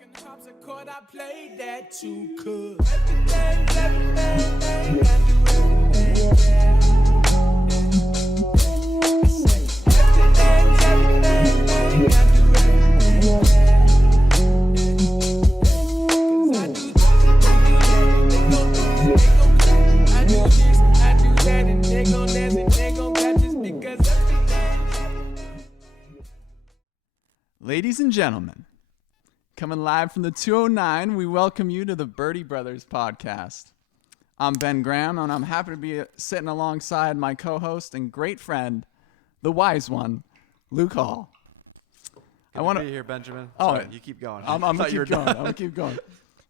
I played that too, cause everything, I do everything, yeah. Everything, I do everything, yeah. Cause I do that, they gon' clap. I do this, I do that, and they gon' dance and they gon' clap just because everything. Ladies and gentlemen, coming live from the 209, we welcome you to the Birdie Brothers podcast. I'm Ben Graham, and I'm happy to be sitting alongside my co-host and great friend, the wise one, Luke Hall. I want to be here, Benjamin. Oh, sorry, you keep going. I'm gonna keep going. I'm gonna keep going.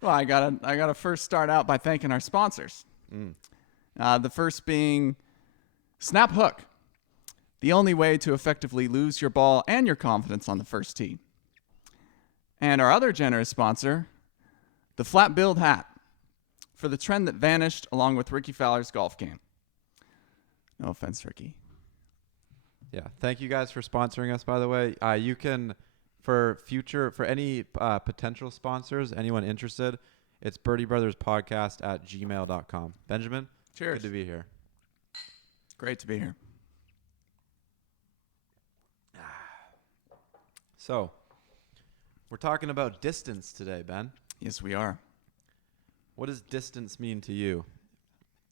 Well, I gotta first start out by thanking our sponsors. The first being Snap Hook, the only way to effectively lose your ball and your confidence on the first tee. And our other generous sponsor, the Flat Build Hat, for the trend that vanished along with Ricky Fowler's golf game. No offense, Ricky. Yeah, thank you guys for sponsoring us, by the way. You can, for any potential sponsors, anyone interested, it's birdiebrotherspodcast@gmail.com. Benjamin, Cheers. Good to be here. Great to be here. So, we're talking about distance today, Ben. Yes, we are. What does distance mean to you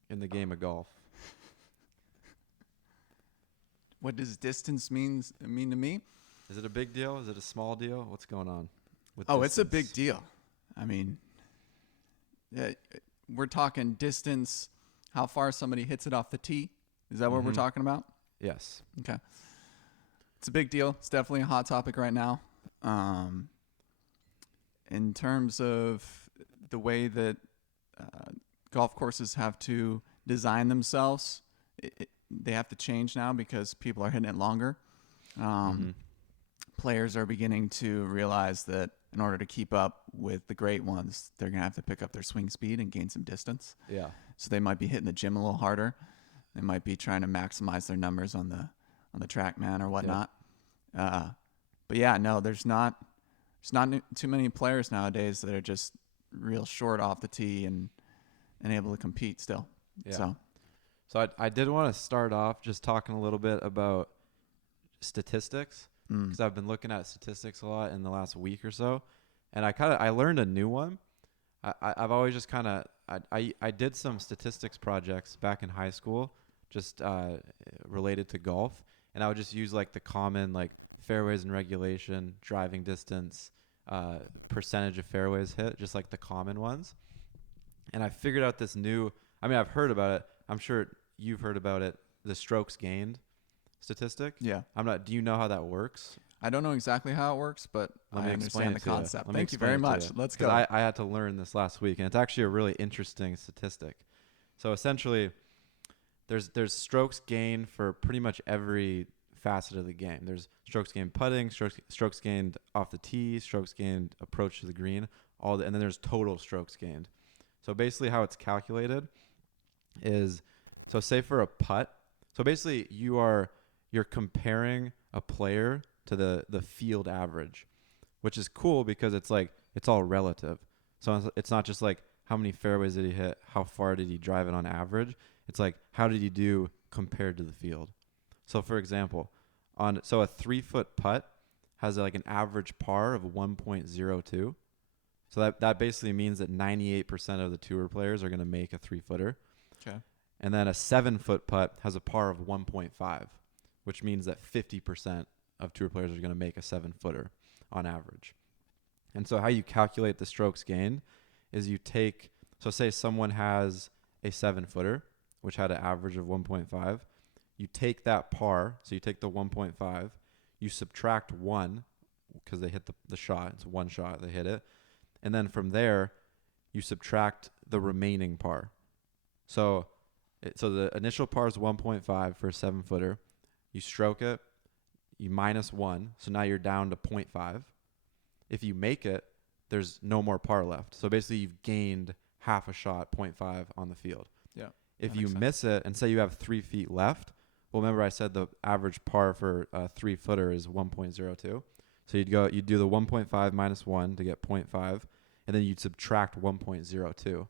in the game of golf? What does distance mean to me? Is it a big deal? Is it a small deal? What's going on with Oh, distance? it's a big deal. I mean, we're talking distance, how far somebody hits it off the tee. Is that what we're talking about? Yes. Okay. It's a big deal. It's definitely a hot topic right now. In terms of the way that golf courses have to design themselves, they have to change now because people are hitting it longer. Players are beginning to realize that in order to keep up with the great ones, they're going to have to pick up their swing speed and gain some distance. Yeah. So they might be hitting the gym a little harder. They might be trying to maximize their numbers on the TrackMan or whatnot. But yeah, no, there's not too many players nowadays that are just real short off the tee and able to compete still. Yeah. So I did want to start off just talking a little bit about statistics because I've been looking at statistics a lot in the last week or so, and I learned a new one. I've always just I did some statistics projects back in high school, just related to golf, and I would just use like the common like fairways in regulation, driving distance, percentage of fairways hit, just like the common ones. And I figured out this new, I've heard about it. I'm sure you've heard about it. The strokes gained statistic. Yeah. Do you know how that works? I don't know exactly how it works, but I understand the concept. Thank you very much. Let's go. I had to learn this last week, and it's actually a really interesting statistic. So essentially, there's strokes gained for pretty much every facet of the game. There's strokes gained putting, strokes gained off the tee, strokes gained approach to the green, and then there's total strokes gained. So basically how it's calculated is, so say for a putt, so basically you're comparing a player to the field average, which is cool because it's like it's all relative. So it's not just like how many fairways did he hit, how far did he drive it on average. It's like how did he do compared to the field. So for example, a 3-foot putt has like an average par of 1.02. So that basically means that 98% of the tour players are going to make a 3-footer. Okay. And then a 7-foot putt has a par of 1.5, which means that 50% of tour players are going to make a 7-footer on average. And so how you calculate the strokes gained is you take, so say someone has a 7-footer, which had an average of 1.5. You take that par, so you take the 1.5, you subtract 1 because they hit the shot. It's one shot, they hit it. And then from there, you subtract the remaining par. So the initial par is 1.5 for a 7-footer. You stroke it, you minus 1, so now you're down to 0.5. If you make it, there's no more par left. So basically you've gained half a shot, 0.5 on the field. Yeah. If you miss it and say you have 3 feet left, well, remember I said the average par for a 3-footer is 1.02. So you'd do the 1.5 minus 1 to get 0.5, and then you'd subtract 1.02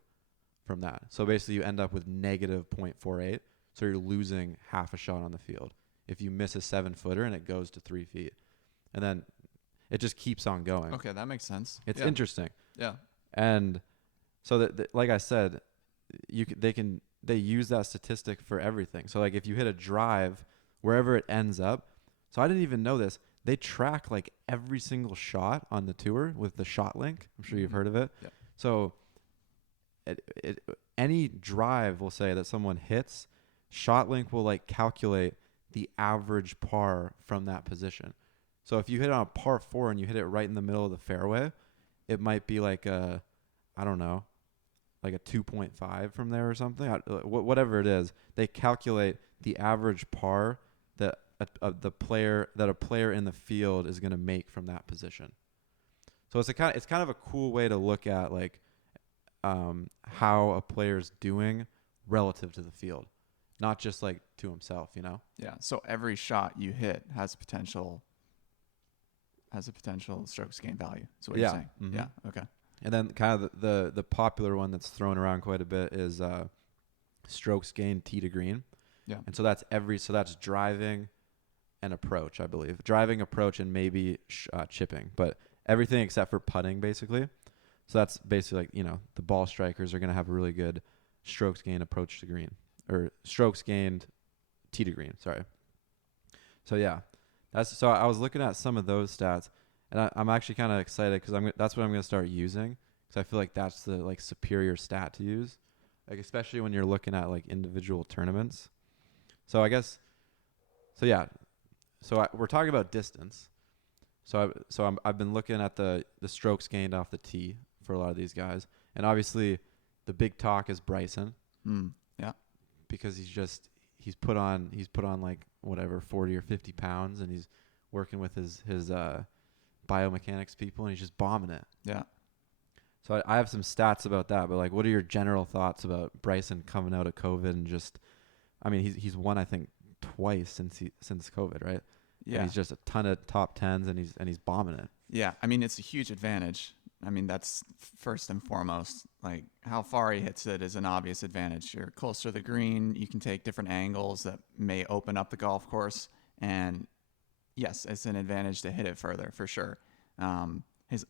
from that. So basically you end up with negative 0.48. So you're losing half a shot on the field if you miss a 7-footer and it goes to 3 feet. And then it just keeps on going. Okay, that makes sense. It's interesting. Yeah. And so that like I said, they use that statistic for everything. So like if you hit a drive, wherever it ends up. So I didn't even know this. They track like every single shot on the tour with the shot link. I'm sure you've heard of it. Yeah. So any drive will say that someone hits, shot link will like calculate the average par from that position. So if you hit on a par 4 and you hit it right in the middle of the fairway, it might be like a 2.5 from there or something. Whatever it is, they calculate the average par that a player in the field is going to make from that position. So it's kind of a cool way to look at like how a player's doing relative to the field, not just like to himself, you know? Yeah. So every shot you hit has a potential strokes gain value. That's what you're saying. Mm-hmm. Yeah. Okay. And then kind of the popular one that's thrown around quite a bit is strokes gained tee to green. Yeah. And so that's driving and approach, I believe. Driving, approach, and maybe chipping, but everything except for putting, basically. So that's basically like, you know, the ball strikers are going to have a really good strokes gained approach to green, or strokes gained tee to green. Sorry. So yeah, so I was looking at some of those stats, and I'm actually kind of excited because that's what I'm going to start using, because I feel like that's the like superior stat to use, like especially when you're looking at like individual tournaments. So I guess, so yeah, we're talking about distance. I've been looking at the strokes gained off the tee for a lot of these guys, and obviously the big talk is Bryson. Yeah. Because he's put on like whatever 40 or 50 pounds, and he's working with his biomechanics people, and he's just bombing it. Yeah. So I have some stats about that, but like, what are your general thoughts about Bryson coming out of COVID and just, I mean, he's won I think twice since COVID, right? Yeah. And he's just a ton of top 10s, and he's bombing it. Yeah. I mean, it's a huge advantage. I mean, that's first and foremost. Like, how far he hits it is an obvious advantage. You're closer to the green. You can take different angles that may open up the golf course. And yes, it's an advantage to hit it further for sure. His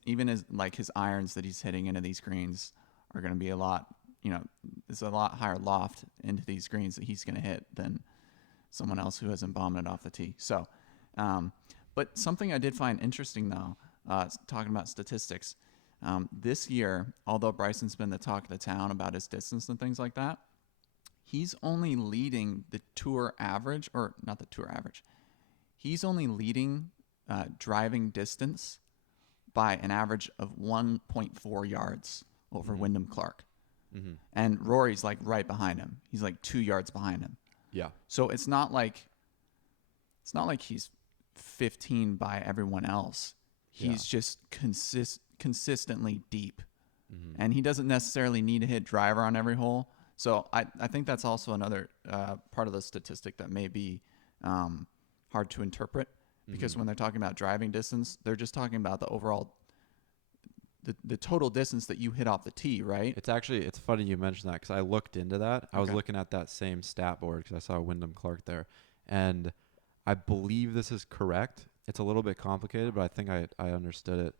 irons that he's hitting into these greens are going to be a lot, you know, there's a lot higher loft into these greens that he's going to hit than someone else who hasn't bombed it off the tee. So, but something I did find interesting though, talking about statistics, this year, although Bryson's been the talk of the town about his distance and things like that, he's only leading the tour average, or not the tour average. He's only leading driving distance by an average of 1.4 yards over Wyndham Clark. Mm-hmm. And Rory's like right behind him. He's like 2 yards behind him. Yeah. So it's not like he's 15 by everyone else. He's just consistently deep. Mm-hmm. And he doesn't necessarily need to hit driver on every hole. So I think that's also another part of the statistic that may be hard to interpret, because when they're talking about driving distance, they're just talking about the overall, the total distance that you hit off the tee, right? It's funny you mentioned that, because I looked into that. I was looking at that same stat board because I saw Wyndham Clark there, and I believe this is correct. It's a little bit complicated, but I think I understood it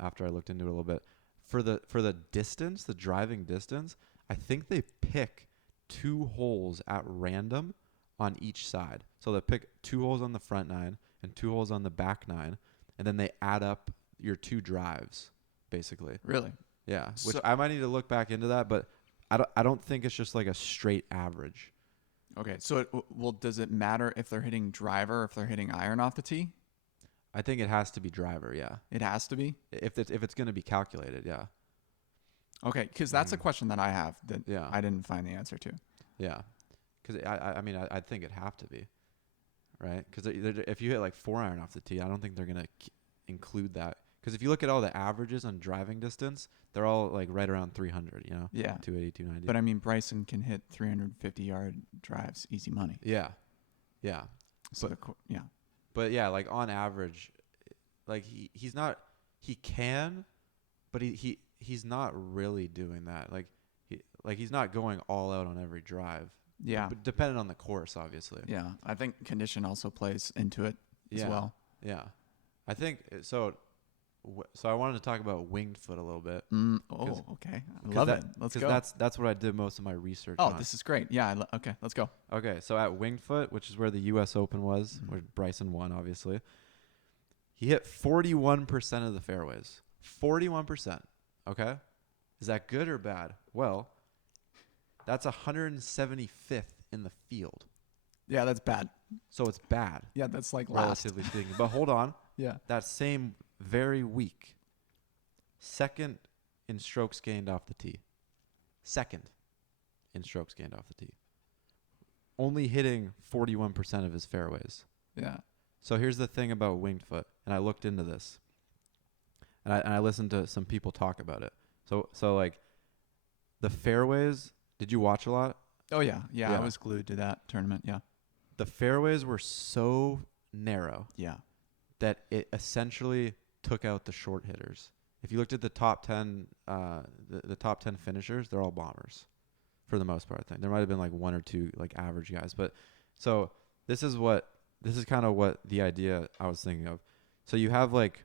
after I looked into it a little bit. For the distance, the driving distance, I think they pick 2 holes at random on each side. So they pick 2 holes on the front 9 and 2 holes on the back 9, and then they add up your 2 drives, basically. Really? Yeah. Which I might need to look back into that, but I don't think it's just like a straight average. Okay. So does it matter if they're hitting driver or if they're hitting iron off the tee? I think it has to be driver, yeah. It has to be? If it's going to be calculated, yeah. Okay, because that's a question that I have that I didn't find the answer to. Yeah, because I think it'd have to be, right? Because if you hit like 4-iron off the tee, I don't think they're going to include that. Because if you look at all the averages on driving distance, they're all like right around 300, you know? Yeah. 280, 290. But I mean, Bryson can hit 350-yard drives, easy money. Yeah. Yeah. So, But yeah, like on average, like he's not, he can, but he's not really doing that. Like he's not going all out on every drive. Yeah. But depending on the course, obviously. Yeah. I think condition also plays into it as well. Yeah. I think so. So I wanted to talk about winged foot a little bit. Okay. I love it. Let's go. That's what I did most of my research Oh, on. this is great. Yeah. Okay. Let's go. Okay. So at winged foot, which is where the U.S. Open was, where Bryson won, obviously, he hit 41% of the fairways. 41%. Okay. Is that good or bad? Well, that's 175th in the field. Yeah, that's bad. So it's bad. Yeah, that's like last. Relatively speaking. But hold on. Yeah. That same very week, second in strokes gained off the tee. Second in strokes gained off the tee. Only hitting 41% of his fairways. Yeah. So here's the thing about winged foot, and I looked into this, and I listened to some people talk about it. So like the fairways. Did you watch a lot? Oh yeah. I was glued to that tournament. Yeah. The fairways were so narrow. Yeah. That it essentially took out the short hitters. If you looked at the top 10, the top 10 finishers, they're all bombers, for the most part. I think there might have been like one or two like average guys, but so this is kind of what the idea I was thinking of. So you have like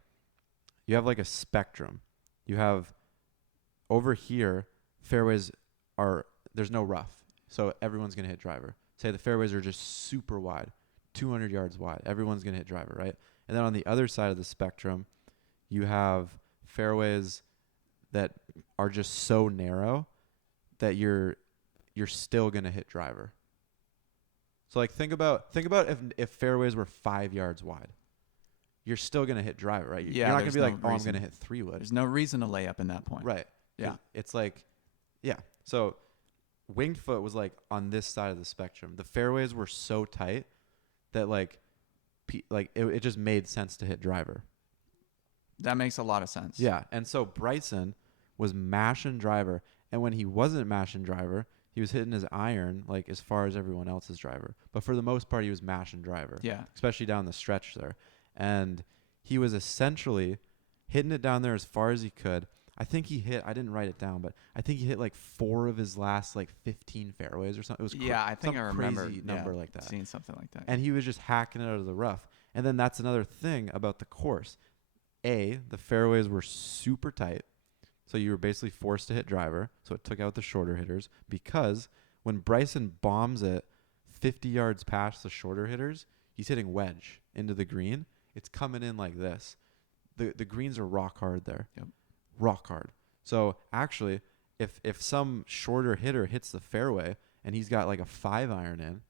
a spectrum. You have over here fairways there's no rough, so everyone's gonna hit driver. Say the fairways are just super wide, 200 yards wide. Everyone's gonna hit driver, right? And then on the other side of the spectrum, you have fairways that are just so narrow that you're still gonna hit driver. So like think about if fairways were 5 yards wide, you're still gonna hit driver, right? You're not gonna be like, oh, I'm gonna hit 3-wood. There's no reason to lay up in that point. Right. Yeah. It's like, yeah. So winged foot was like on this side of the spectrum. The fairways were so tight that it just made sense to hit driver. That makes a lot of sense. Yeah. And so Bryson was mashing driver. And when he wasn't mashing driver, he was hitting his iron like as far as everyone else's driver. But for the most part, he was mashing driver. Yeah. Especially down the stretch there. And he was essentially hitting it down there as far as he could. I think he hit, I didn't write it down, but I think he hit like 4 of his last like 15 fairways or something. It was I think I remember crazy number like that. Seeing something like that. And he was just hacking it out of the rough. And then that's another thing about the course. The fairways were super tight. So you were basically forced to hit driver. So it took out the shorter hitters, because when Bryson bombs it 50 yards past the shorter hitters, he's hitting wedge into the green. It's coming in like this. The greens are rock hard there. Yep. Rock hard. So actually, if some shorter hitter hits the fairway and he's got like a 5-iron in,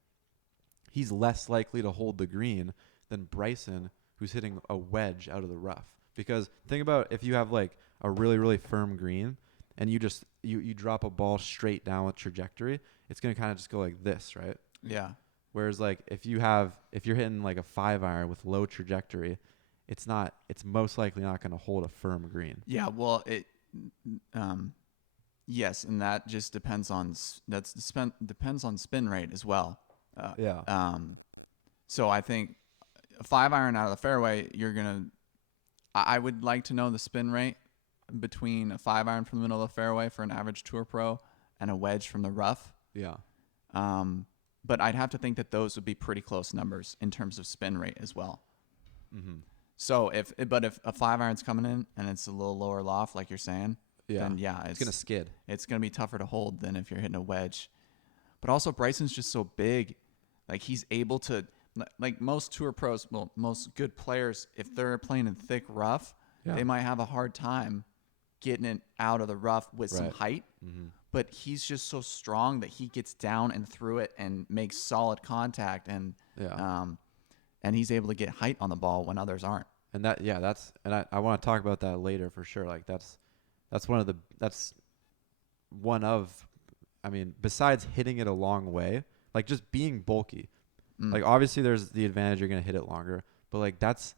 he's less likely to hold the green than Bryson, who's hitting a wedge out of the rough. Because think about if you have like a really, really firm green and you just you drop a ball straight down with trajectory, it's going to kind of just go like this, right? Yeah. Whereas like if you're hitting like a 5-iron with low trajectory, it's most likely not going to hold a firm green. Yeah, well, yes, and that just depends on depends on spin rate as well. So I think a 5-iron out of the fairway, I would like to know the spin rate between a 5-iron from the middle of the fairway for an average tour pro and a wedge from the rough. Yeah. But I'd have to think that those would be pretty close numbers in terms of spin rate as well. Mm-hmm. So if a 5-iron's coming in and it's a little lower loft, like you're saying, then it's gonna skid. It's gonna be tougher to hold than if you're hitting a wedge. But also Bryson's just so big, like he's able to, like most tour pros, well, most good players, if they're playing in thick rough, they might have a hard time getting it out of the rough with some height. Mm-hmm. But he's just so strong that he gets down and through it and makes solid contact, and he's able to get height on the ball when others aren't. And I want to talk about that later for sure. Like that's one of, I mean, besides hitting it a long way, like just being bulky. Like obviously there's the advantage you're going to hit it longer, but like that's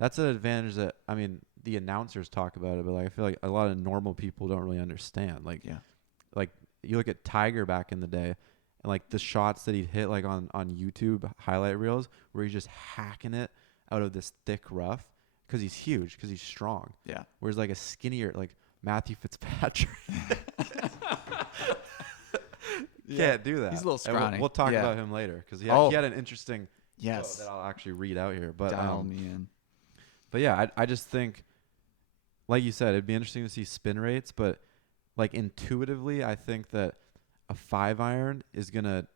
an advantage that, I mean, the announcers talk about it, but like I feel like a lot of normal people don't really understand. Like like you look at Tiger back in the day, and like the shots that he'd hit like on YouTube highlight reels where he's just hacking it out of this thick rough, because he's huge, because he's strong. Yeah. Whereas like a skinnier, like Matthew Fitzpatrick, can't do that. He's a little And scrawny. we'll talk Yeah. about him later because he Oh. had an interesting Yes. quote that I'll actually read out here. But Dial me in. But yeah, I just think, like you said, it'd be interesting to see spin rates. But like intuitively, I think that a 5-iron is gonna,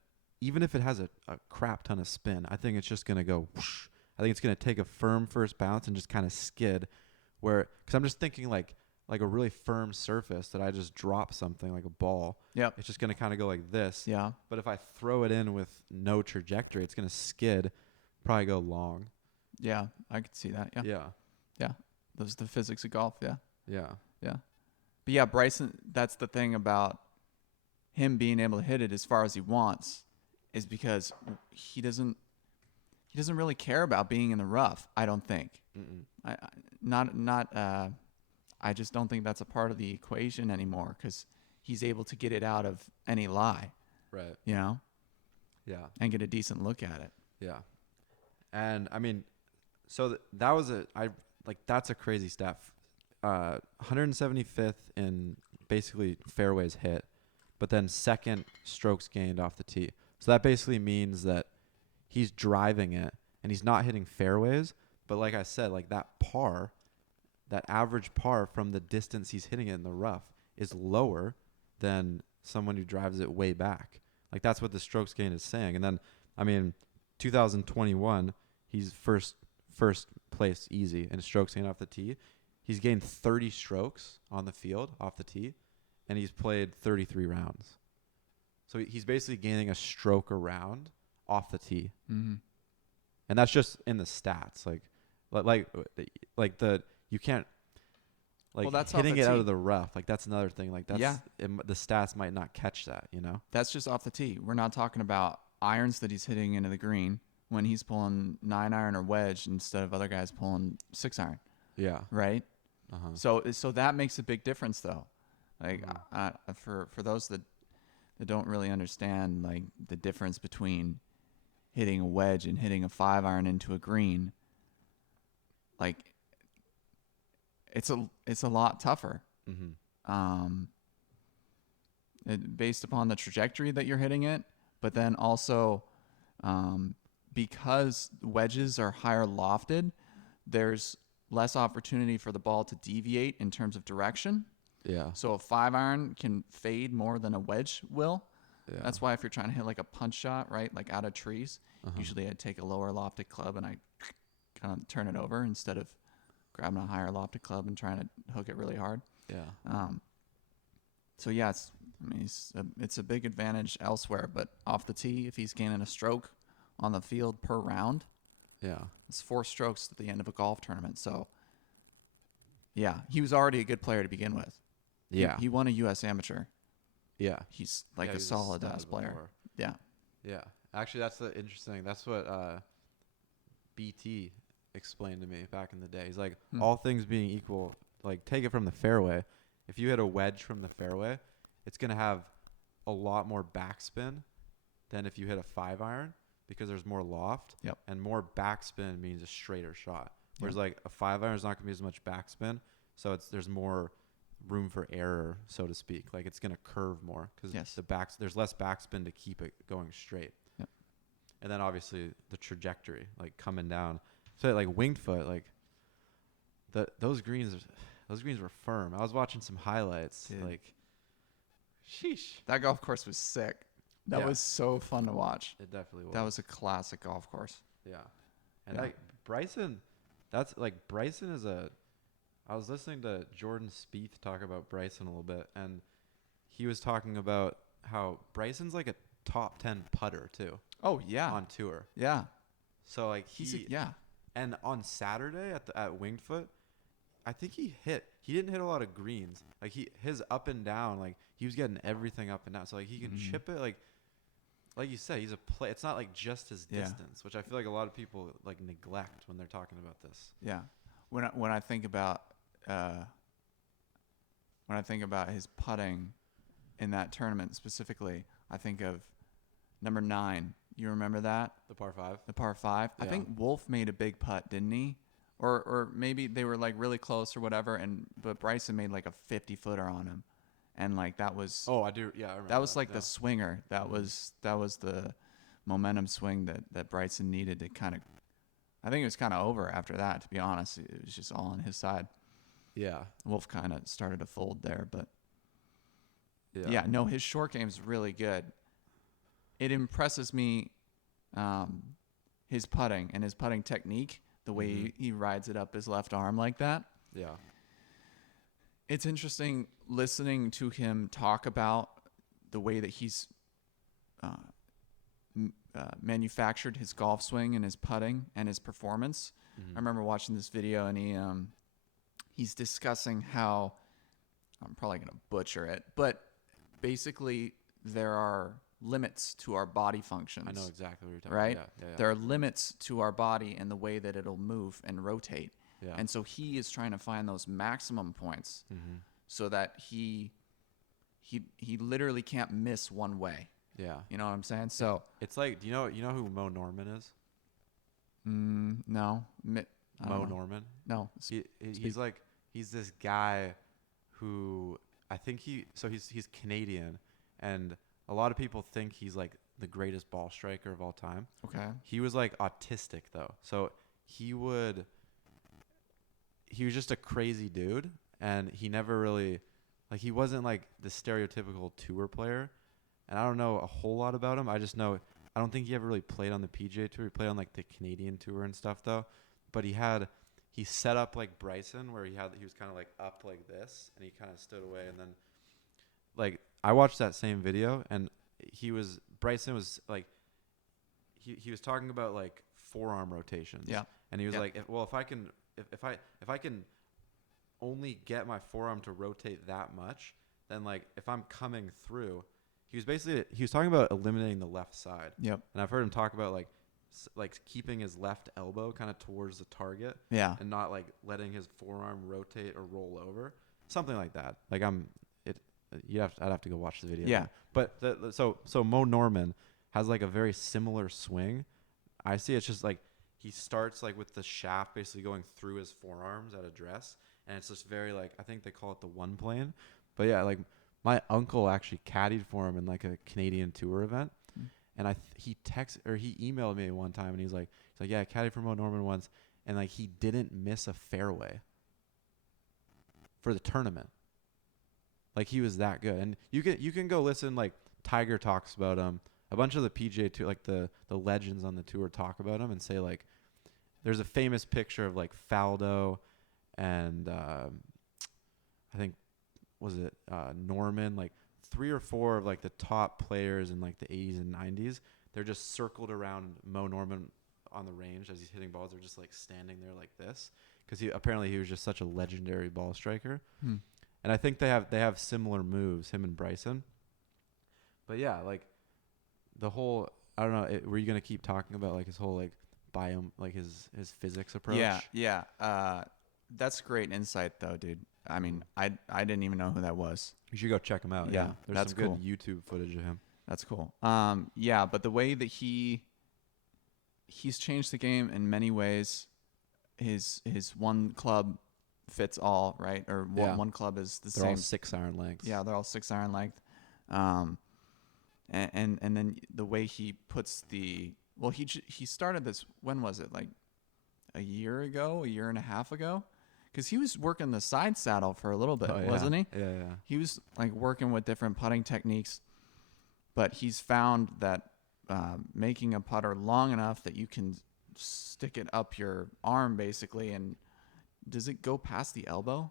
even if it has a crap ton of spin, I think it's just gonna go whoosh. I think it's gonna take a firm first bounce and just kind of skid. Because I'm just thinking like a really firm surface that I just drop something like a ball. Yep. It's just gonna kind of go like this. Yeah. But if I throw it in with no trajectory, it's gonna skid, probably go long. Yeah. I could see that. Yeah. Yeah. Yeah. Those are the physics of golf. Yeah. Yeah. Yeah. But yeah, Bryson, that's the thing about him being able to hit it as far as he wants, is because he doesn't really care about being in the rough, I don't think. I just don't think that's a part of the equation anymore, because he's able to get it out of any lie, Right. you know, Yeah. and get a decent look at it. Yeah. And I mean, so that's a crazy stat. 175th in basically fairways hit, but then second strokes gained off the tee. So that basically means that he's driving it and he's not hitting fairways. But like I said, like that average par from the distance he's hitting it in the rough is lower than someone who drives it way back. Like that's what the strokes gain is saying. And then, I mean, 2021, he's first place easy in strokes gained off the tee. He's gained 30 strokes on the field off the tee, and he's played 33 rounds. So he's basically gaining a stroke a round off the tee. Mm-hmm. And that's just in the stats. You can't, like, Well, that's hitting off the it out tee. of the rough. Like, that's another thing. Like, the stats might not catch that, you know? That's just off the tee. We're not talking about irons that he's hitting into the green when he's pulling 9-iron or wedge instead of other guys pulling 6-iron, Yeah. right? Uh-huh. So that makes a big difference, though. Like for those that don't really understand, like, the difference between hitting a wedge and hitting a 5-iron into a green, like, it's a lot tougher. Mm-hmm. Based upon the trajectory that you're hitting it, but then also because wedges are higher lofted, there's less opportunity for the ball to deviate in terms of direction. Yeah. So a 5-iron can fade more than a wedge will. Yeah. That's why if you're trying to hit like a punch shot, right, like out of trees, usually I'd take a lower lofted club and I kind of turn it over instead of grabbing a higher lofted club and trying to hook it really hard. Yeah. So yeah, it's a big advantage elsewhere, but off the tee, if he's gaining a stroke on the field per round, Yeah. it's 4 strokes at the end of a golf tournament. So yeah, he was already a good player to begin with. Yeah. He won a U.S. Amateur. Yeah. He's like Yeah, a he was solid stud ass player. before. Yeah. Yeah. Actually, that's the interesting. That's what BT explained to me back in the day. He's like, all things being equal, like, take it from the fairway. If you hit a wedge from the fairway, it's going to have a lot more backspin than if you hit a 5-iron because there's more loft. Yep. And more backspin means a straighter shot. Whereas, Yep. like, a 5-iron is not going to be as much backspin. So there's more room for error, so to speak. Like, it's going to curve more because Yes. there's less backspin to keep it going straight. Yep. And then obviously the trajectory, like coming down. So like winged foot, like those greens were firm. I was watching some highlights. Dude. Like, sheesh. That golf course was sick. That Yeah. was so fun to watch. It definitely was. That was a classic golf course. Yeah. And Yeah. like Bryson is I was listening to Jordan Spieth talk about Bryson a little bit, and he was talking about how Bryson's like a top 10 putter too Oh yeah. on tour. Yeah. So like Yeah. And on Saturday at Winged Foot, I think he didn't hit a lot of greens. Like his up and down, like he was getting everything up and down. So like he can chip it, like you said, he's a play. It's not like just his Yeah. distance, which I feel like a lot of people like neglect when they're talking about this. Yeah. When I think about his putting in that tournament specifically, I think of number 9. You remember that? The par 5. The par 5? I Yeah. think Wolf made a big putt, didn't he? or maybe they were like really close or whatever, but Bryson made like a 50-footer on him, and like that was Oh, I do. Yeah, I remember that was like yeah. the swinger. That was the momentum swing that Bryson needed to kind of. I think it was kind of over after that. To be honest, it was just all on his side. Yeah. Wolf kind of started to fold there, but Yeah. yeah, no, his short game's really good. It impresses me, his putting and his putting technique, the way he rides it up his left arm like that. Yeah. It's interesting listening to him talk about the way that he's manufactured his golf swing and his putting and his performance. I remember watching this video, and he's discussing how, I'm probably going to butcher it, but basically there are limits to our body functions. I know exactly what you're talking right? about. Yeah. There are limits to our body and the way that it'll move and rotate. Yeah. And so he is trying to find those maximum points so that he literally can't miss one way. Yeah. You know what I'm saying? So It's like, do you know who Mo Norman is? no, I don't know. Norman. No, He's this guy who I think he's Canadian, and a lot of people think he's like the greatest ball striker of all time. okay. He was like autistic though, so he was just a crazy dude, and he never really, like, he wasn't like the stereotypical tour player, and I don't know a whole lot about him. I just know I don't think he ever really played on the PGA Tour. He played on like the Canadian Tour and stuff though, but he set up like Bryson where he was kind of like up like this, and he kind of stood away, and then like I watched that same video, and Bryson was like he was talking about like forearm rotations. Yeah. And he was like, if I can only get my forearm to rotate that much, then like if I'm coming through, he was talking about eliminating the left side. Yep. And I've heard him talk about like keeping his left elbow kind of towards the target. Yeah. And not like letting his forearm rotate or roll over, something like that. Like I'd have to go watch the video. Yeah. But so Mo Norman has like a very similar swing. I see it's just like he starts like with the shaft basically going through his forearms at address, and it's just very like, I think they call it the one plane. But yeah, like my uncle actually caddied for him in like a Canadian Tour event, and he emailed me one time, and he's like yeah, I caddied for Mo Norman once, and like he didn't miss a fairway for the tournament. Like he was that good. And you can go listen, like Tiger talks about him. A bunch of the PGA Tour, like the legends on the tour, talk about him and say like, there's a famous picture of like Faldo and I think Norman, like 3 or 4 of like the top players in like the 80s and 90s. They're just circled around Mo Norman on the range as he's hitting balls. They're just like standing there like this because he was just such a legendary ball striker. And I think they have similar moves, him and Bryson. But yeah, like the whole, I don't know, were you gonna keep talking about like his whole like biome, like his physics approach? Yeah. That's great insight though, dude. I mean, I didn't even know who that was. You should go check him out. Yeah, There's that's some good cool. YouTube footage of him. That's cool. Yeah, but the way that he's changed the game in many ways. His one club fits all, right? Or one club is the They're same. all 6 iron lengths. Yeah, they're all 6 iron length. And then the way he puts he started this, when was it? Like a year and a half ago? Because he was working the side saddle for a little bit, wasn't he? Yeah. He was like working with different putting techniques, but he's found that making a putter long enough that you can stick it up your arm basically, and does it go past the elbow?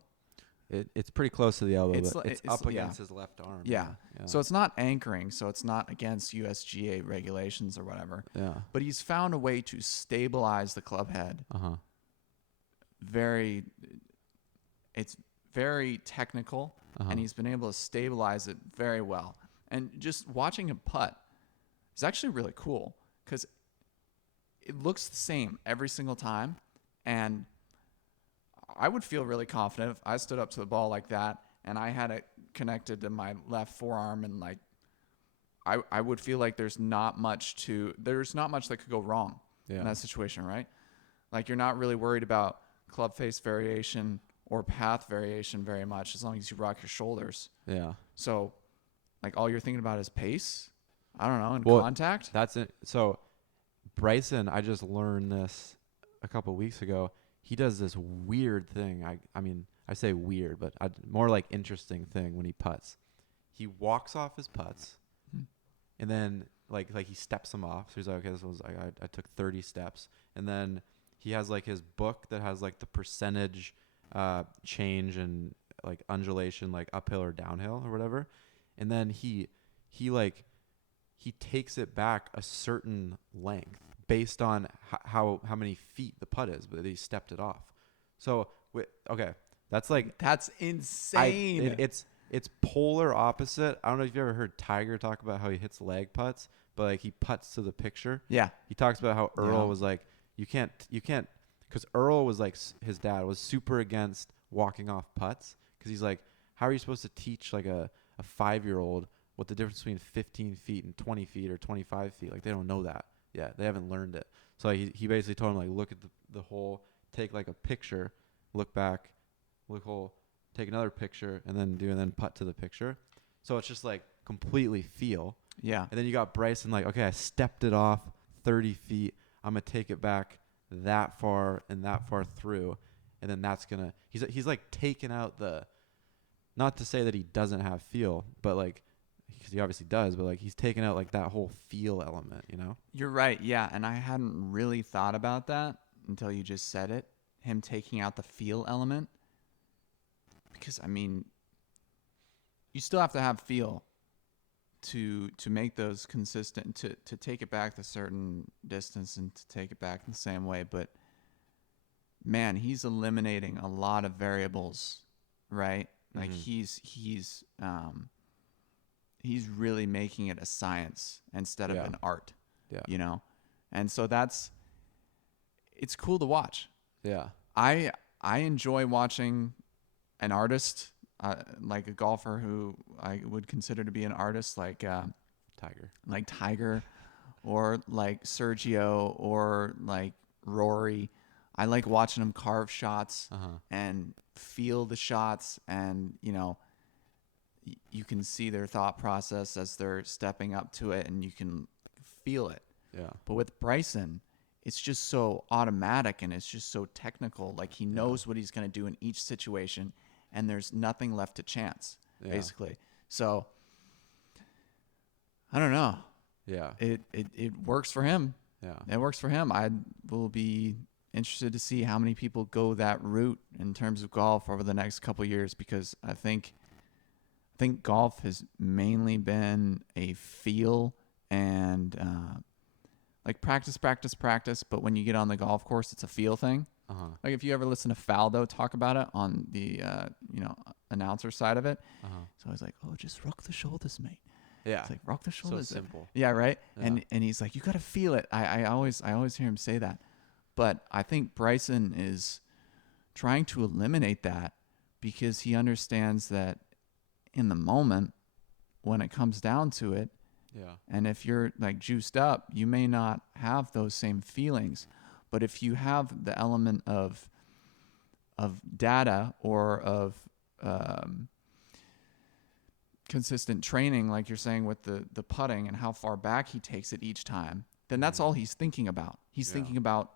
It's pretty close to the elbow, It's but li- it's it's- up against yeah. his left arm. Yeah. So it's not anchoring, so it's not against USGA regulations or whatever. Yeah. But he's found a way to stabilize the club head. It's very technical, and he's been able to stabilize it very well. And just watching him putt is actually really cool because it looks the same every single time, and I would feel really confident if I stood up to the ball like that and I had it connected to my left forearm, and like I would feel like there's not much that could go wrong in that situation, right? Like you're not really worried about club face variation or path variation very much, as long as you rock your shoulders. Yeah. So, like, all you're thinking about is pace. I don't know, and Well, contact. That's it. So Bryson, I just learned this a couple weeks ago. He does this weird thing. I mean, I say weird, but more like interesting thing when he putts. He walks off his putts, and then like he steps them off. So he's like, okay, this was I took 30 steps, and then he has like his book that has like the percentage change and like undulation, like uphill or downhill or whatever, and then he takes it back a certain length based on how many feet the putt is, but he stepped it off. So okay, that's insane. It's polar opposite. I don't know if you ever heard Tiger talk about how he hits leg putts, but like he putts to the picture. Yeah. He talks about how Earl was like, you can't, because Earl was like, his dad was super against walking off putts, because he's like, how are you supposed to teach like a 5-year-old what the difference between 15 feet and 20 feet or 25 feet? Like, they don't know that. Yeah, they haven't learned it. So he basically told him, like, look at the hole, take like a picture, look back, look hole, take another picture, and then putt to the picture. So it's just like completely feel. Yeah. And then you got Bryson like, okay, I stepped it off 30 feet. I'm going to take it back that far and that far through. And then that's going to, he's like taking out not to say that he doesn't have feel, but like, because he obviously does, but like he's taking out like that whole feel element, you know? You're right. Yeah. And I hadn't really thought about that until you just said it. Him taking out the feel element. Because, I mean, you still have to have feel to make those consistent, to take it back the certain distance and to take it back in the same way. But, man, he's eliminating a lot of variables, right? Like, he's really making it a science instead of an art, you know? And so it's cool to watch. Yeah. I enjoy watching an artist, like a golfer who I would consider to be an artist, like Tiger, or like Sergio, or like Rory. I like watching them carve shots and feel the shots, and you know, you can see their thought process as they're stepping up to it, and you can feel it. Yeah. But with Bryson, it's just so automatic and it's just so technical. Like, he knows what he's going to do in each situation, and there's nothing left to chance, basically. So, I don't know. Yeah. It works for him. Yeah. It works for him. I will be interested to see how many people go that route in terms of golf over the next couple of years, because I think golf has mainly been a feel and like practice, but when you get on the golf course, it's a feel thing. Like, if you ever listen to Faldo talk about it on the announcer side of it, it's always like, oh, just rock the shoulders, mate. Yeah. It's like, rock the shoulders. So simple. Yeah, right? Yeah. And he's like, you got to feel it. I always hear him say that. But I think Bryson is trying to eliminate that, because he understands that in the moment, when it comes down to it, and if you're like juiced up, you may not have those same feelings. But if you have the element of data or of consistent training, like you're saying with the putting and how far back he takes it each time, then that's all he's thinking about. He's thinking about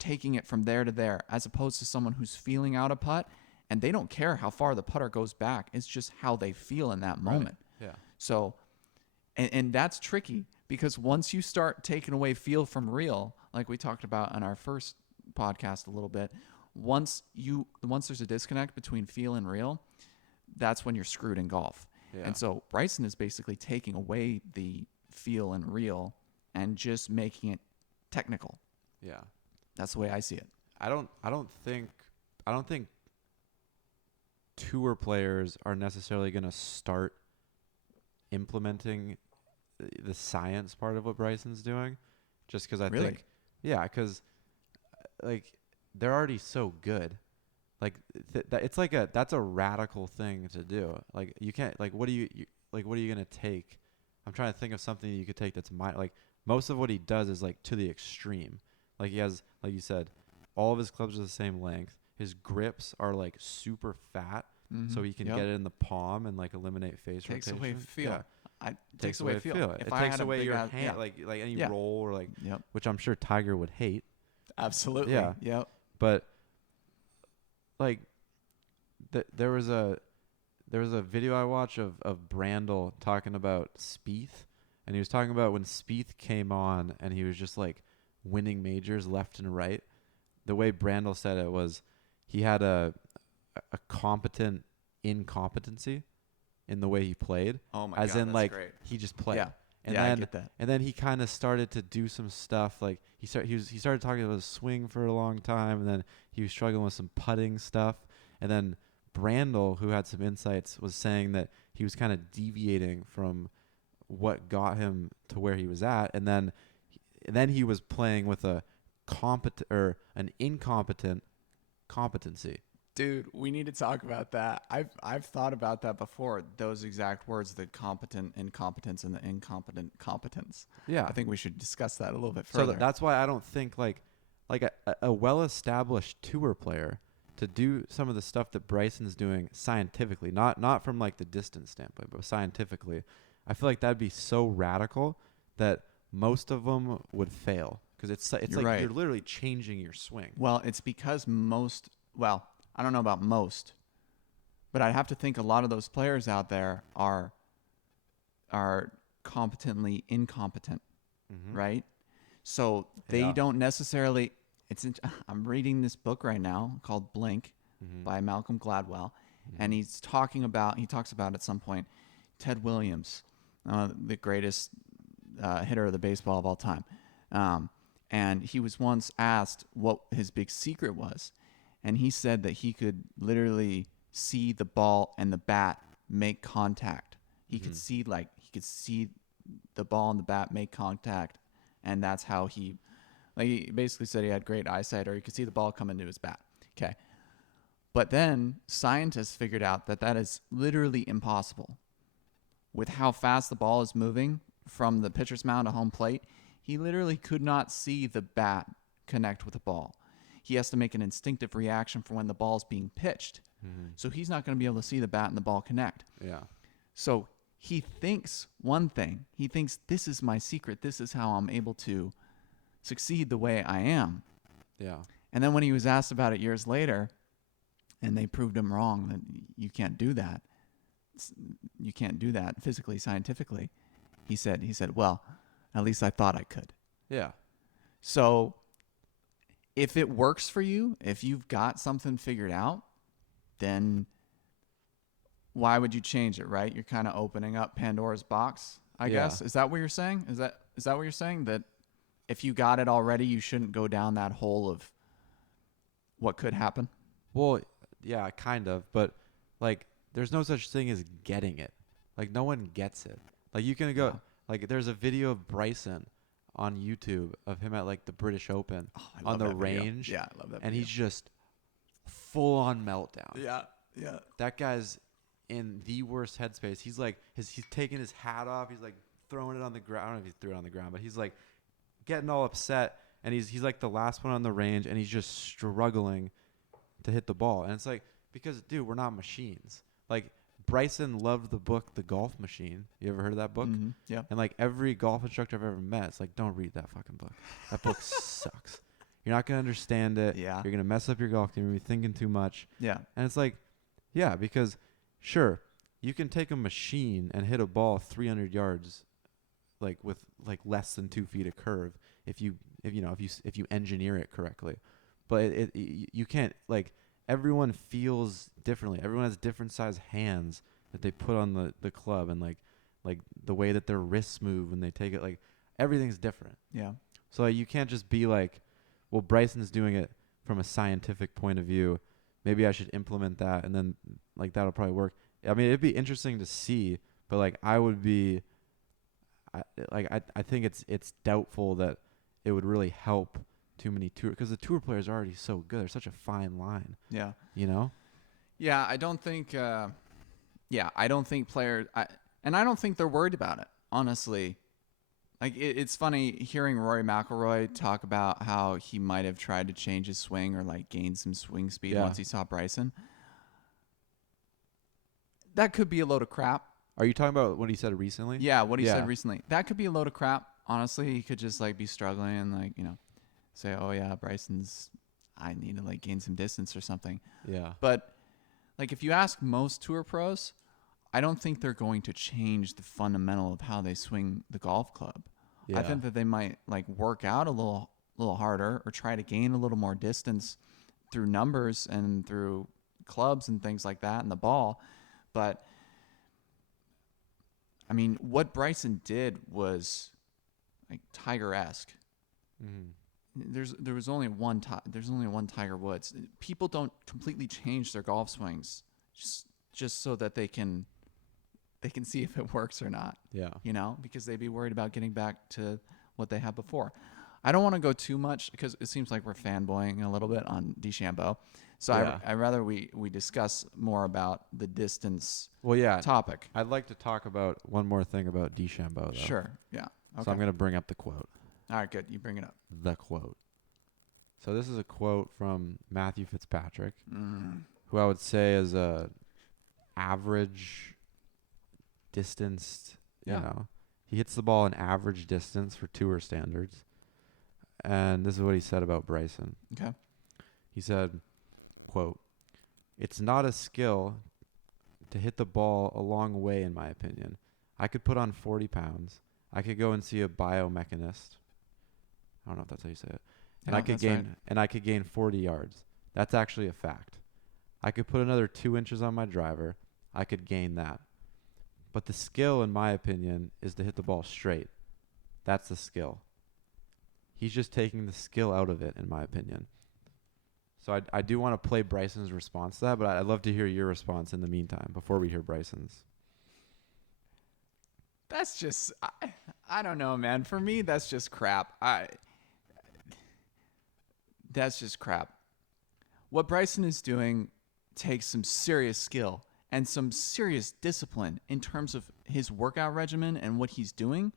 taking it from there to there, as opposed to someone who's feeling out a putt and they don't care how far the putter goes back. It's just how they feel in that moment. Right. Yeah. So, and that's tricky, because once you start taking away feel from real, like we talked about in our first podcast a little bit, once there's a disconnect between feel and real, that's when you're screwed in golf. Yeah. And so Bryson is basically taking away the feel and real and just making it technical. Yeah. That's the way I see it. I don't think tour players are necessarily going to start implementing the science part of what Bryson's doing, just because I think, because like they're already so good. Like it's like that's a radical thing to do. Like, you can't, like, what are you going to take? I'm trying to think of something you could take that's like, most of what he does is like to the extreme. Like, he has, like you said, all of his clubs are the same length. his grips are like super fat, so he can Yep. get it in the palm and like eliminate face Takes rotation. away feel. Yeah. Takes away feel. It If I takes had a away big your ass- hand, like any Yeah. roll or like, Yep. which I'm sure Tiger would hate. Absolutely. Yeah. Yep. But like, there was a video I watched of Brandel talking about Spieth, and he was talking about when Spieth came on and he was just like winning majors left and right. The way Brandel said it was he had a competent incompetency in the way he played. Oh my as God, in that's like great. he just played. Yeah. And Yeah, I then get that. and then he kind of started to do some stuff like he started talking about his swing for a long time, and then he was struggling with some putting stuff, and then Brandel, who had some insights, was saying that he was kind of deviating from what got him to where he was at, and then he was playing with a competent or an incompetent competency. Dude, we need to talk about that. I've thought about that before. Those exact words, the competent incompetence and the incompetent competence. Yeah. I think we should discuss that a little bit So further. that's why I don't think like a well-established tour player to do some of the stuff that Bryson's doing scientifically, not from like the distance standpoint, but scientifically, I feel like that'd be so radical that most of them would fail because it's You're like right. you're literally changing your swing. Well, it's because I don't know about most, but I'd have to think a lot of those players out there are competently incompetent, right? So they Yeah. don't necessarily. I'm reading this book right now called Blink by Malcolm Gladwell, and he talks about at some point Ted Williams, the greatest hitter of the baseball of all time, and he was once asked what his big secret was. And he said that he could literally see the ball and the bat make contact. He could see the ball and the bat make contact, and that's how he basically said he had great eyesight, or he could see the ball come into his bat. Okay. But then scientists figured out that that is literally impossible. With how fast the ball is moving from the pitcher's mound to home plate, he literally could not see the bat connect with the ball. He has to make an instinctive reaction for when the ball's being pitched. So he's not going to be able to see the bat and the ball connect. Yeah. So he thinks one thing. He thinks, this is my secret. This is how I'm able to succeed the way I am. Yeah. And then when he was asked about it years later, and they proved him wrong, that you can't do that. You can't do that physically, scientifically. He said, well, at least I thought I could. Yeah. So if it works for you, if you've got something figured out, then why would you change it, right? You're kind of opening up Pandora's box, I guess. Is that what you're saying? Is that what you're saying? That if you got it already, you shouldn't go down that hole of what could happen? Well, yeah, kind of, but like there's no such thing as getting it. Like no one gets it. Like you can go like there's a video of Bryson on YouTube of him at like the British Open I on love the that video. range. Yeah, I love that And video. he's just full on meltdown. Yeah, yeah. That guy's in the worst headspace. He's like he's taking his hat off. He's like throwing it on the ground. I don't know if he threw it on the ground, but he's like getting all upset, and he's like the last one on the range, and he's just struggling to hit the ball. And it's like, because dude, we're not machines. Like Bryson loved the book The Golf Machine. You ever heard of that book? Yeah. And like every golf instructor I've ever met, it's like, don't read that fucking book. That book sucks. You're not gonna understand it. Yeah. You're gonna mess up your golf game. You're gonna be thinking too much. Yeah. And it's like, yeah, because sure, you can take a machine and hit a ball 300 yards, like with like less than 2 feet of curve, if you engineer it correctly. But you can't, like, everyone feels differently. Everyone has different size hands that they put on the club, and like the way that their wrists move when they take it, like everything's different. Yeah. So like, you can't just be like, well, Bryson's doing it from a scientific point of view. Maybe I should implement that, and then like that'll probably work. I mean, it'd be interesting to see, but like I think it's doubtful that it would really help too many tour, because the tour players are already so good. There's such a fine line. Yeah. You know? Yeah, I don't think I don't think players, and I don't think they're worried about it, honestly. Like it's funny hearing Rory McIlroy talk about how he might have tried to change his swing or like gain some swing speed Yeah. once he saw Bryson. That could be a load of crap. Are you talking about what he said recently? Yeah, what he said recently. That could be a load of crap. Honestly, he could just like be struggling and like, say, "Oh yeah, I need to like gain some distance or something." Yeah. But like if you ask most tour pros, I don't think they're going to change the fundamental of how they swing the golf club. Yeah. I think that they might like work out a little harder or try to gain a little more distance through numbers and through clubs and things like that and the ball. But I mean, what Bryson did was like Tiger-esque. There was only one Tiger Woods. People don't completely change their golf swings just so that they can see if it works or not. Yeah. Because they'd be worried about getting back to what they had before. I don't want to go too much because it seems like we're fanboying a little bit on DeChambeau. So Yeah. I'd rather we discuss more about the distance Well, yeah. topic. I'd like to talk about one more thing about DeChambeau, though. Sure. Yeah. Okay. So I'm going to bring up the quote. All right, good. You bring it up. The quote. So this is a quote from Matthew Fitzpatrick, who I would say is a average distanced, he hits the ball an average distance for tour standards. And this is what he said about Bryson. Okay. He said, quote, "It's not a skill to hit the ball a long way, in my opinion. I could put on 40 pounds. I could go and see a biomechanist. I don't know if that's how you say it. And Yeah, I could that's gain right. and I could gain 40 yards. That's actually a fact. I could put another 2 inches on my driver. I could gain that. But the skill, in my opinion, is to hit the ball straight. That's the skill. He's just taking the skill out of it, in my opinion." So I do want to play Bryson's response to that, but I'd love to hear your response in the meantime before we hear Bryson's. That's just I don't know, man. For me, that's just crap. That's just crap. What Bryson is doing takes some serious skill and some serious discipline in terms of his workout regimen and what he's doing.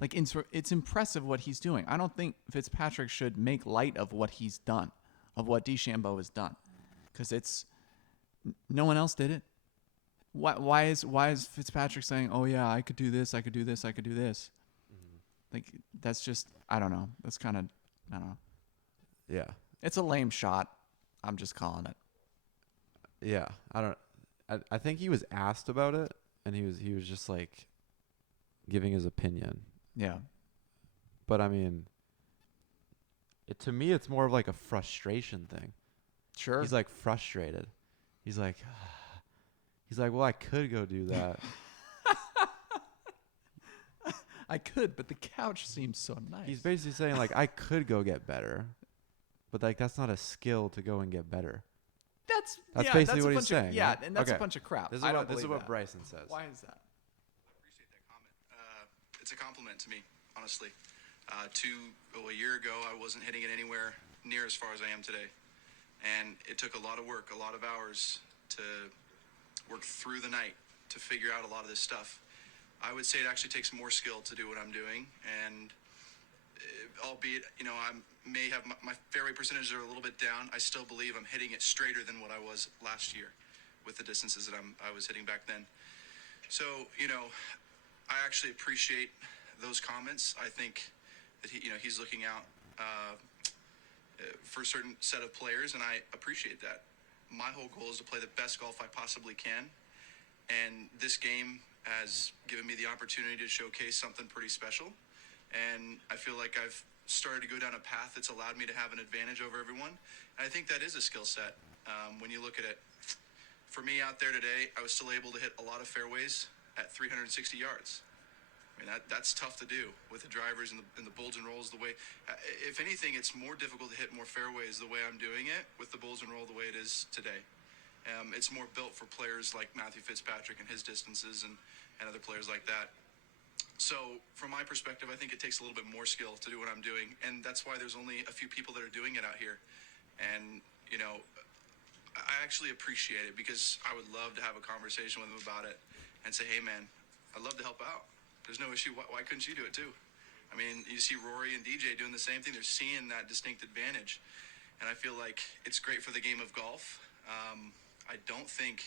Like it's impressive what he's doing. I don't think Fitzpatrick should make light of what he's done, of what DeChambeau has done, because no one else did it. Why is Fitzpatrick saying, "Oh yeah, I could do this, I could do this, I could do this"? Like that's just I don't know. That's kind of I don't know. Yeah. It's a lame shot. I'm just calling it. Yeah. I think he was asked about it, and he was just like giving his opinion. Yeah. But I mean, to me, it's more of like a frustration thing. Sure. He's like frustrated. He's like, well, I could go do that. I could, but the couch seems so nice. He's basically saying like, I could go get better, but like that's not a skill to go and get better. That's basically what a he's bunch of, saying. Yeah, right? and that's Okay. a bunch of crap. This I don't is believe what that. Bryson says. Why is that? Appreciate that comment. It's a compliment to me, honestly. A year ago, I wasn't hitting it anywhere near as far as I am today. And it took a lot of work, a lot of hours to work through the night to figure out a lot of this stuff. I would say it actually takes more skill to do what I'm doing. And albeit, I may have my fairway percentages are a little bit down, I still believe I'm hitting it straighter than what I was last year with the distances that I was hitting back then. So, I actually appreciate those comments. I think that he's looking out for a certain set of players, and I appreciate that. My whole goal is to play the best golf I possibly can, and this game has given me the opportunity to showcase something pretty special, and I feel like I've started to go down a path that's allowed me to have an advantage over everyone, and I think that is a skill set. When you look at it, for me out there today, I was still able to hit a lot of fairways at 360 yards. I mean, that's tough to do with the drivers and the bulge and rolls the way. If anything, it's more difficult to hit more fairways the way I'm doing it with the bulge and roll the way it is today. It's more built for players like Matthew Fitzpatrick and his distances and other players like that. So from my perspective, I think it takes a little bit more skill to do what I'm doing. And that's why there's only a few people that are doing it out here. And, I actually appreciate it because I would love to have a conversation with them about it and say, hey, man, I'd love to help out. There's no issue. Why couldn't you do it too? I mean, you see Rory and DJ doing the same thing. They're seeing that distinct advantage. And I feel like it's great for the game of golf. I don't think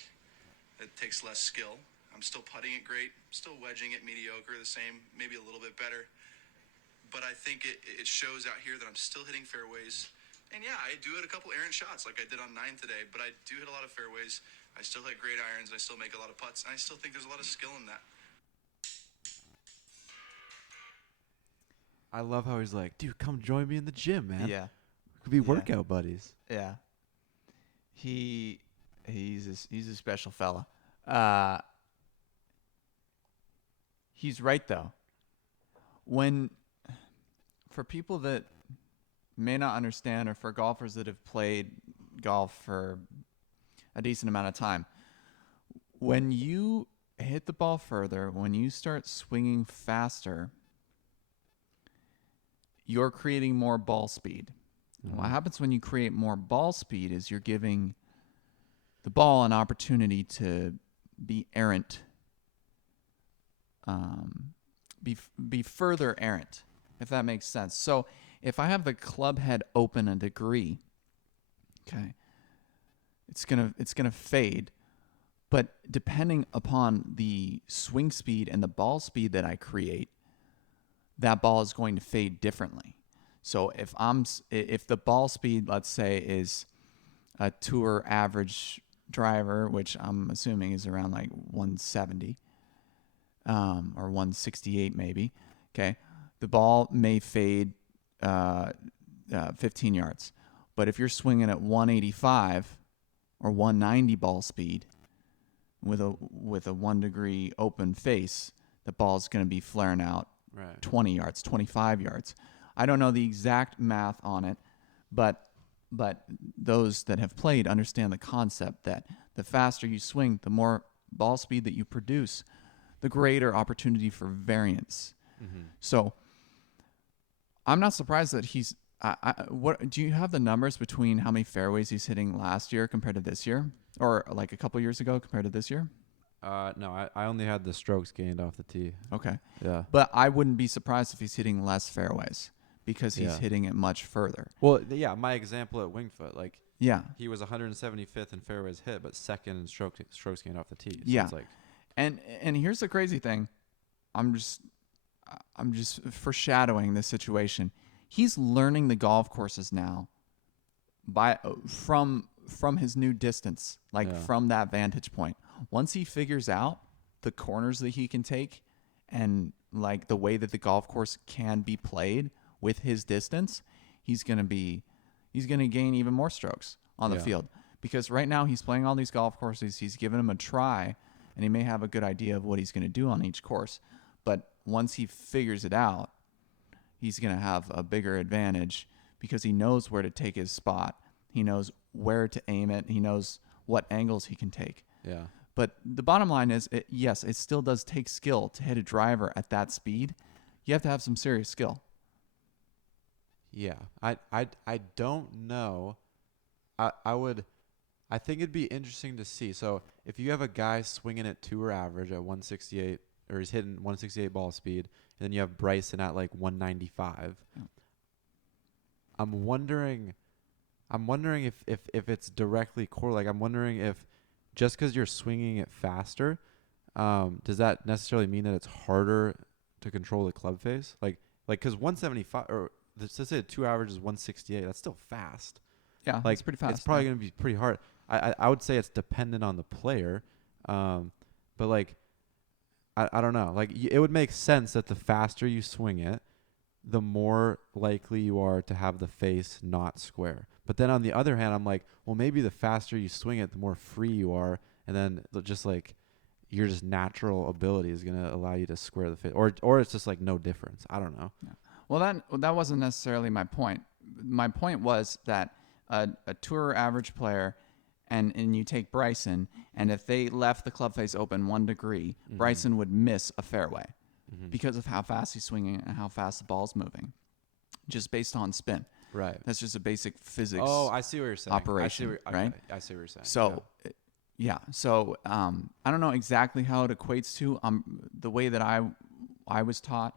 it takes less skill. I'm still putting it great, still wedging it mediocre, the same, maybe a little bit better. But I think it shows out here that I'm still hitting fairways. And yeah, I do hit a couple errant shots like I did on 9 today, but I do hit a lot of fairways. I still hit great irons, and I still make a lot of putts, and I still think there's a lot of skill in that. I love how he's like, dude, come join me in the gym, man. Yeah. We could be workout buddies. Yeah. He's a special fella. He's right though. For people that may not understand, or for golfers that have played golf for a decent amount of time, when you hit the ball further, when you start swinging faster, you're creating more ball speed. Mm-hmm. What happens when you create more ball speed is you're giving the ball an opportunity to be errant, be further errant, if that makes sense. So if I have the club head open a degree, okay, it's gonna fade, but depending upon the swing speed and the ball speed that I create, that ball is going to fade differently. So if the ball speed, let's say, is a tour average driver, which I'm assuming is around like 170 or 168 maybe, okay, the ball may fade 15 yards. But if you're swinging at 185 or 190 ball speed with a 1 degree open face, the ball's going to be flaring out 20 yards, 25 yards. I don't know the exact math on it, but those that have played understand the concept that the faster you swing, the more ball speed that you produce, the greater opportunity for variance. Mm-hmm. So I'm not surprised that he's what do you have the numbers between how many fairways he's hitting last year compared to this year, or like a couple years ago compared to this year? No, I only had the strokes gained off the tee. Okay. Yeah. But I wouldn't be surprised if he's hitting less fairways because he's hitting it much further. Well, yeah, my example at Wingfoot, like, yeah, he was 175th in fairways hit, but second in strokes gained off the tee. So yeah. It's like, and here's the crazy thing. I'm just foreshadowing this situation. He's learning the golf courses now from his new distance, from that vantage point. Once he figures out the corners that he can take and like the way that the golf course can be played with his distance, he's going to gain even more strokes on the field, because right now he's playing all these golf courses. He's given them a try and he may have a good idea of what he's going to do on each course. But once he figures it out, he's going to have a bigger advantage because he knows where to take his spot. He knows where to aim it. He knows what angles he can take. Yeah. But the bottom line is, yes, it still does take skill to hit a driver at that speed. You have to have some serious skill. Yeah. I don't know. I think it'd be interesting to see. So if you have a guy swinging at tour average at 168, or he's hitting 168 ball speed, and then you have Bryson at like 195. Yeah. I'm wondering if it's directly correlated. Like, I'm wondering if just because you're swinging it faster, does that necessarily mean that it's harder to control the club face? Like because 175, or let's say the 2 average is 168. That's still fast. Yeah, like it's pretty fast. It's probably going to be pretty hard. I would say it's dependent on the player, but like I don't know. Like, it would make sense that the faster you swing it, the more likely you are to have the face not square. But then on the other hand, I'm like, well, maybe the faster you swing it, the more free you are, and then just like your just natural ability is going to allow you to square the face, or it's just like no difference. I don't know. Yeah. Well, that wasn't necessarily my point. My point was that a tour average player, and you take Bryson, and if they left the club face open 1 degree, mm-hmm. Bryson would miss a fairway mm-hmm. because of how fast he's swinging and how fast the ball's moving, just based on spin. Right. That's just a basic physics. Oh, I see what you're saying. Operation, right? I see what you're saying. So, yeah. So, I don't know exactly how it equates to. The way that I was taught,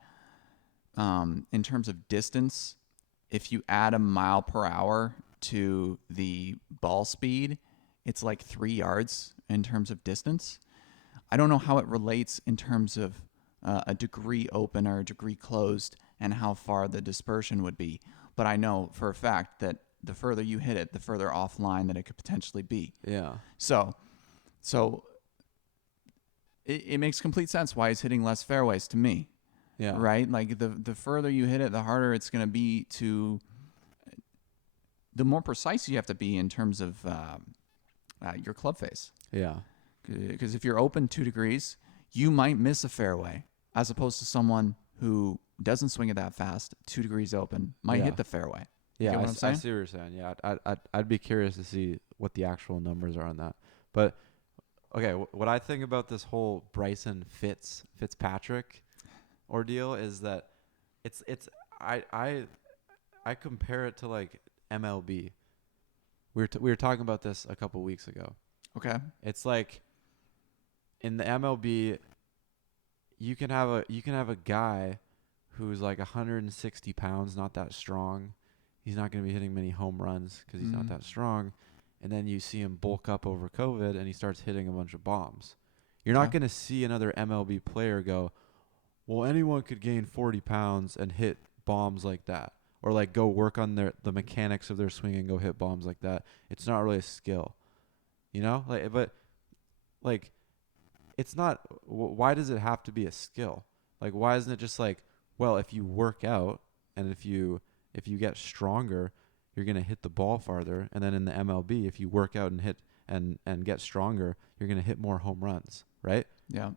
in terms of distance, if you add a mile per hour to the ball speed, it's like 3 yards in terms of distance. I don't know how it relates in terms of a degree open or a degree closed and how far the dispersion would be. But I know for a fact that the further you hit it, the further offline that it could potentially be. Yeah. So it makes complete sense why he's hitting less fairways to me. Yeah. Right? Like the further you hit it, the harder it's going to be the more precise you have to be in terms of your club face. Yeah. Because if you're open 2 degrees, you might miss a fairway, as opposed to someone who doesn't swing it that fast, 2 degrees open, might hit the fairway. You Yeah, get what I'm saying? I see what you're saying. Yeah, I'd be curious to see what the actual numbers are on that. But okay, what I think about this whole Bryson Fitzpatrick ordeal is that I compare it to like MLB. We were talking about this a couple weeks ago. Okay. It's like in the MLB, you can have a guy who's like 160 pounds, not that strong. He's not going to be hitting many home runs because he's not that strong. And then you see him bulk up over COVID and he starts hitting a bunch of bombs. You're not going to see another MLB player go, well, anyone could gain 40 pounds and hit bombs like that. Or like go work on the mechanics of their swing and go hit bombs like that. It's not really a skill. You know? Like it's not, why does it have to be a skill? Like, why isn't it just like, well, if you work out and if you get stronger, you're going to hit the ball farther. And then in the MLB, if you work out and hit and get stronger, you're going to hit more home runs, right? Yeah.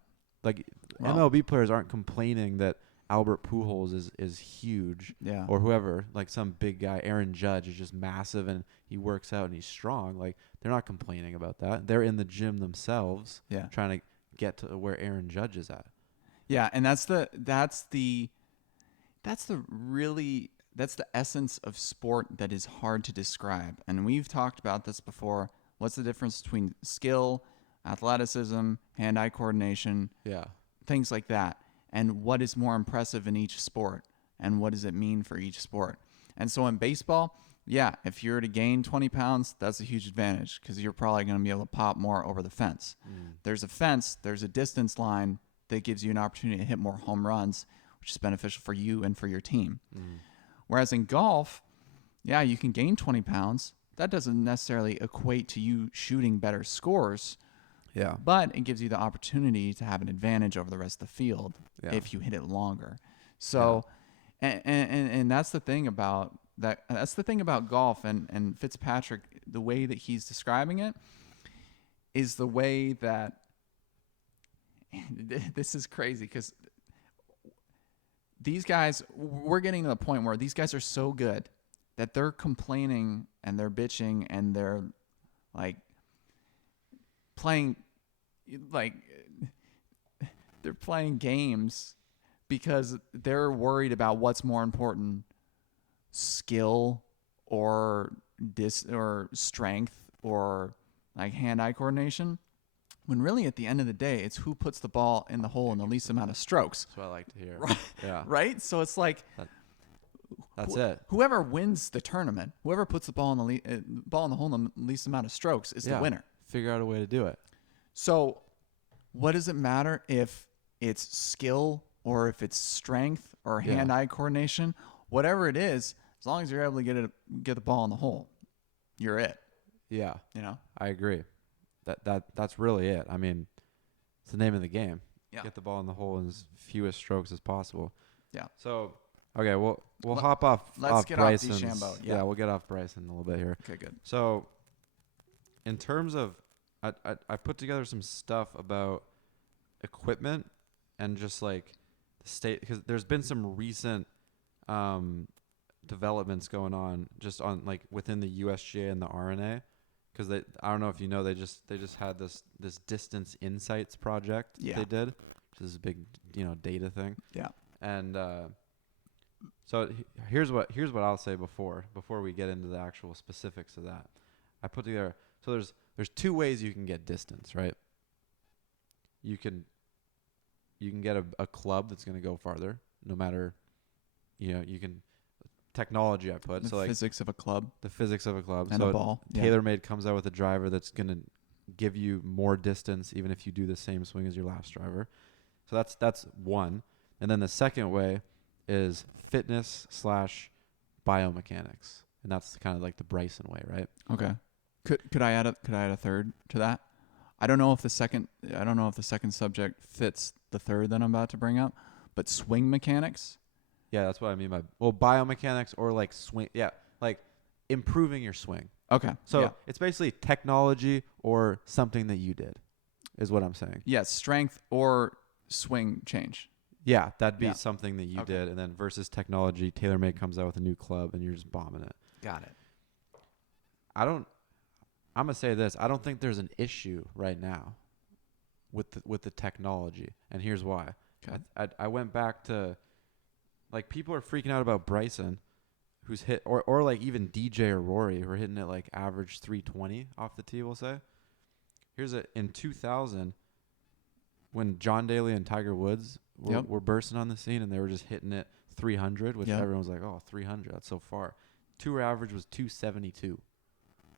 Like Well, MLB players aren't complaining that Albert Pujols is huge, yeah. or whoever, like some big guy, Aaron Judge is just massive and he works out and he's strong. Like, they're not complaining about that. They're in the gym themselves, Yeah. trying to get to where Aaron Judge is at. Yeah, and that's the essence of sport that is hard to describe. And we've talked about this before. What's the difference between skill, athleticism, hand-eye coordination, Yeah. things like that, and what is more impressive in each sport, and what does it mean for each sport? And so in baseball, yeah, if you're to gain 20 pounds, that's a huge advantage because you're probably going to be able to pop more over the fence. There's a fence, there's a distance line that gives you an opportunity to hit more home runs, which is beneficial for you and for your team. Whereas in golf, yeah, you can gain 20 pounds. That doesn't necessarily equate to you shooting better scores, Yeah. but it gives you the opportunity to have an advantage over the rest of the field Yeah. if you hit it longer. So, and that's the thing about that. That's the thing about golf and Fitzpatrick. The way that he's describing it is the way that this is crazy because these guys, we're getting to the point where these guys are so good that they're complaining and they're bitching and they're like playing they're playing games because they're worried about what's more important, skill or strength or like hand-eye coordination, when really at the end of the day it's who puts the ball in the hole in the least amount of strokes. That's what I like to hear. Right. Yeah. Right? So it's like That's it. whoever wins the tournament, whoever puts the ball in the hole in the least amount of strokes is the winner. Figure out a way to do it. So what does it matter if it's skill or if it's strength or hand-eye coordination? Whatever it is, as long as you're able to get the ball in the hole, you're it. Yeah. You know? I agree. That's really it. I mean, it's the name of the game. Yeah. Get the ball in the hole in as fewest strokes as possible. Yeah. So, okay, we'll hop off. Let's get Bryson's. off DeChambeau. Yeah, we'll get off Bryson a little bit here. Okay, good. So, in terms of, I put together some stuff about equipment and just like the state, because there's been some recent developments going on just on like within the USGA and the RNA, because I don't know if you know, they just had this distance insights project they did, which is a big data thing. Yeah. And so here's what I'll say before we get into the actual specifics of that. I put together, so there's 2 ways you can get distance, right? You can get a club that's going to go farther, no matter you can technology I put. The So like physics of a club the physics of a club. and so a ball. Yeah. TaylorMade comes out with a driver that's going to give you more distance even if you do the same swing as your last driver. So that's one. And then the second way is fitness / biomechanics. And that's kind of like the Bryson way, right? Okay. Could I add a third to that? I don't know if the second subject fits the third that I'm about to bring up, but swing mechanics. Yeah, that's what I mean by biomechanics or like swing. Yeah, like improving your swing. Okay. So yeah. it's basically technology or something that you did, is what I'm saying. Yeah, strength or swing change. Yeah, that'd be Yeah. something that you Okay. did, and then versus technology, TaylorMade comes out with a new club, and you're just bombing it. Got it. I'm gonna say this. I don't think there's an issue right now with the technology, and here's why. Okay. I went back to, like, people are freaking out about Bryson, who's hit, or like even DJ or Rory, who are hitting it like average 320 off the tee, we'll say. In 2000, when John Daly and Tiger Woods were bursting on the scene, and they were just hitting it 300, which everyone was like, oh, 300, that's so far. Tour average was 272.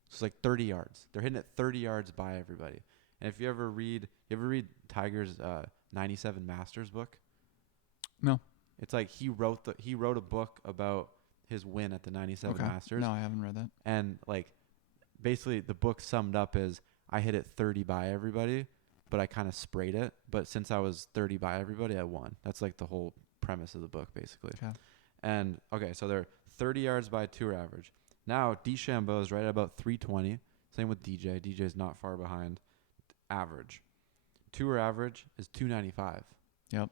So it's like 30 yards. They're hitting it 30 yards by everybody. And if you ever read Tiger's 97 Masters book? No. It's like he wrote a book about his win at the 97 Masters. No, I haven't read that. And like basically the book summed up is I hit it 30 by everybody, but I kind of sprayed it. But since I was 30 by everybody, I won. That's like the whole premise of the book, basically. Okay. And okay, so they're 30 yards by tour average. Now DeChambeau is right at about 320. Same with DJ. DJ is not far behind average. Tour average is 295. Yep.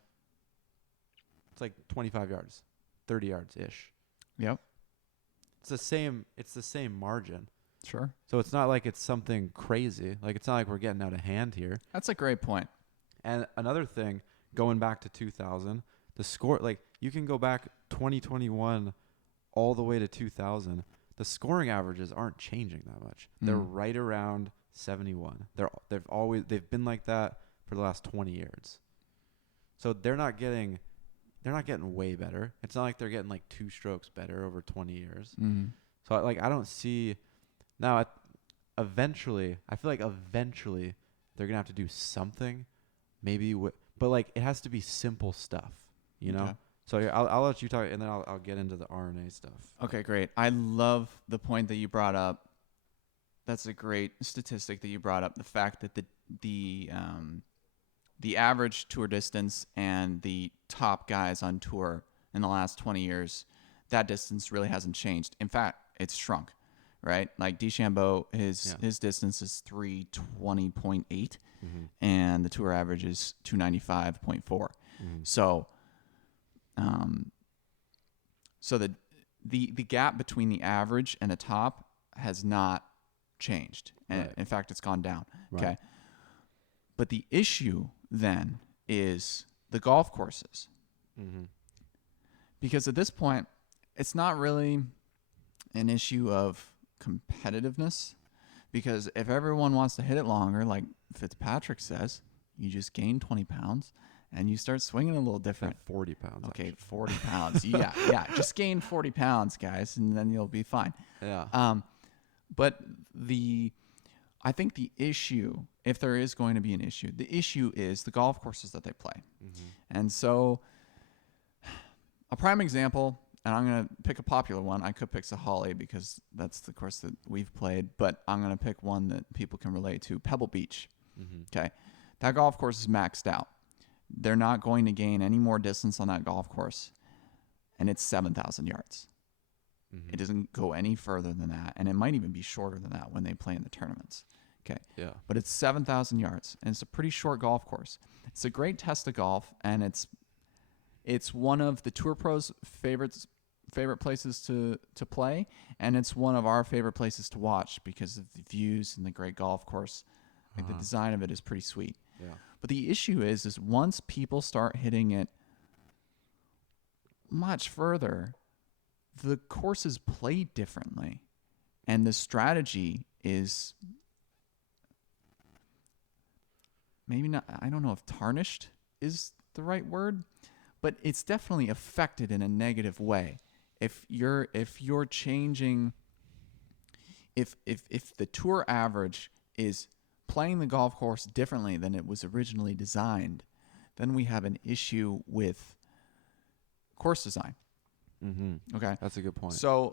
It's like 25 yards, 30 yards ish. Yep. It's the same margin. Sure. So it's not like it's something crazy. Like it's not like we're getting out of hand here. That's a great point. And another thing, going back to 2000, the score, like you can go back 2021 all the way to 2000. The scoring averages aren't changing that much. They're right around 71. They've been like that for the last 20 years. So they're not getting way better. It's not like they're getting like 2 strokes better over 20 years. Mm-hmm. So like I don't see now. Eventually, I feel like eventually they're gonna have to do something, maybe. But like it has to be simple stuff, you know. Okay. So I'll let you talk, and then I'll get into the RNA stuff. Okay, great. I love the point that you brought up. That's a great statistic that you brought up. The fact that the average tour distance and the top guys on tour in the last 20 years, that distance really hasn't changed. In fact, it's shrunk, right? Like DeChambeau, his distance is 320.8, and the tour average is 295.4. So, so the gap between the average and the top has not changed. And Right. in fact, it's gone down. Right. Okay. But the issue then is the golf courses. Because at this point, it's not really an issue of competitiveness. Because if everyone wants to hit it longer, like Fitzpatrick says, you just gain 20 pounds and you start swinging a little different. 40 pounds. Okay, actually. 40 pounds. Yeah. Just gain 40 pounds, guys, and then you'll be fine. Yeah. But I think the issue, if there is going to be an issue, the issue is the golf courses that they play. And so a prime example, and I'm going to pick a popular one. I could pick Sahalee because that's the course that we've played, but I'm going to pick one that people can relate to, Pebble Beach. Okay. That golf course is maxed out. They're not going to gain any more distance on that golf course, and it's 7,000 yards. It doesn't go any further than that, and it might even be shorter than that when they play in the tournaments. Okay. Yeah. But it's 7,000 yards, and it's a pretty short golf course. It's a great test of golf, and it's one of the Tour Pros' favorite places to play, and it's one of our favorite places to watch because of the views and the great golf course. Like the design of it is pretty sweet. Yeah. But the issue is once people start hitting it much further, the courses play differently, and the strategy is maybe not, I don't know if tarnished is the right word, but it's definitely affected in a negative way. If you're changing, if the tour average is playing the golf course differently than it was originally designed, then we have an issue with course design. Mm-hmm. Okay, That's a good point. so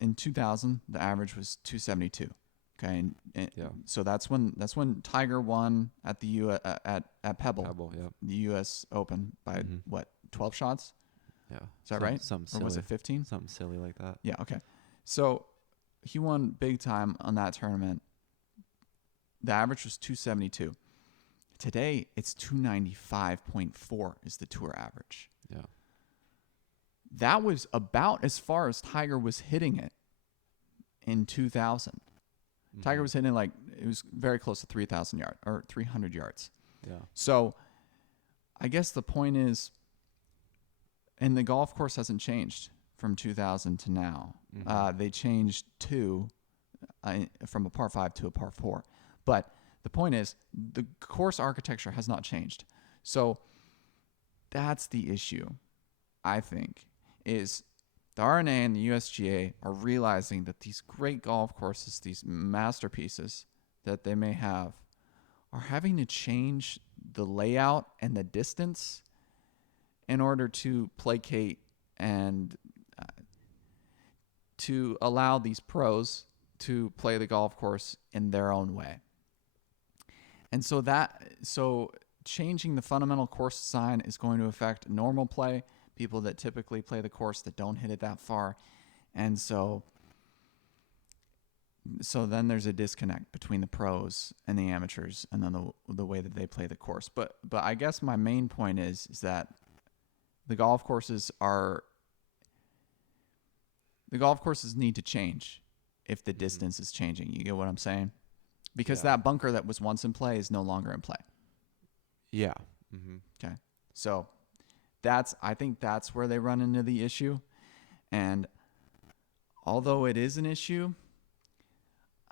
in 2000 the average was 272. Okay, and Yeah. so that's when Tiger won at the at Pebble, Pebble, yeah. the U.S. Open by Mhm. 12 shots. Yeah. Is that right? Something Or was silly. it 15? Something silly like that. Yeah, okay. So he won big time on that tournament. The average was 272. Today, it's 295.4 is the tour average. Yeah. That was about as far as Tiger was hitting it in 2000. Tiger Mhm. was hitting it was very close to 3,000 yards or 300 yards. Yeah. So I guess the point is, and the golf course hasn't changed from 2000 to now. Mhm. They changed from a par 5 to a par 4. But the point is, the course architecture has not changed. So that's the issue, I think, is the R&A and the USGA are realizing that these great golf courses, these masterpieces that they may have, are having to change the layout and the distance in order to placate and to allow these pros to play the golf course in their own way. And so changing the fundamental course design is going to affect normal play, people that typically play the course that don't hit it that far. And so then there's a disconnect between the pros and the amateurs, and then the way that they play the course. But I guess my main point is that the golf courses need to change if the distance is changing. You get what I'm saying? Because that bunker that was once in play is no longer in play. Yeah. Mm-hmm. Okay. So I think that's where they run into the issue. And although it is an issue,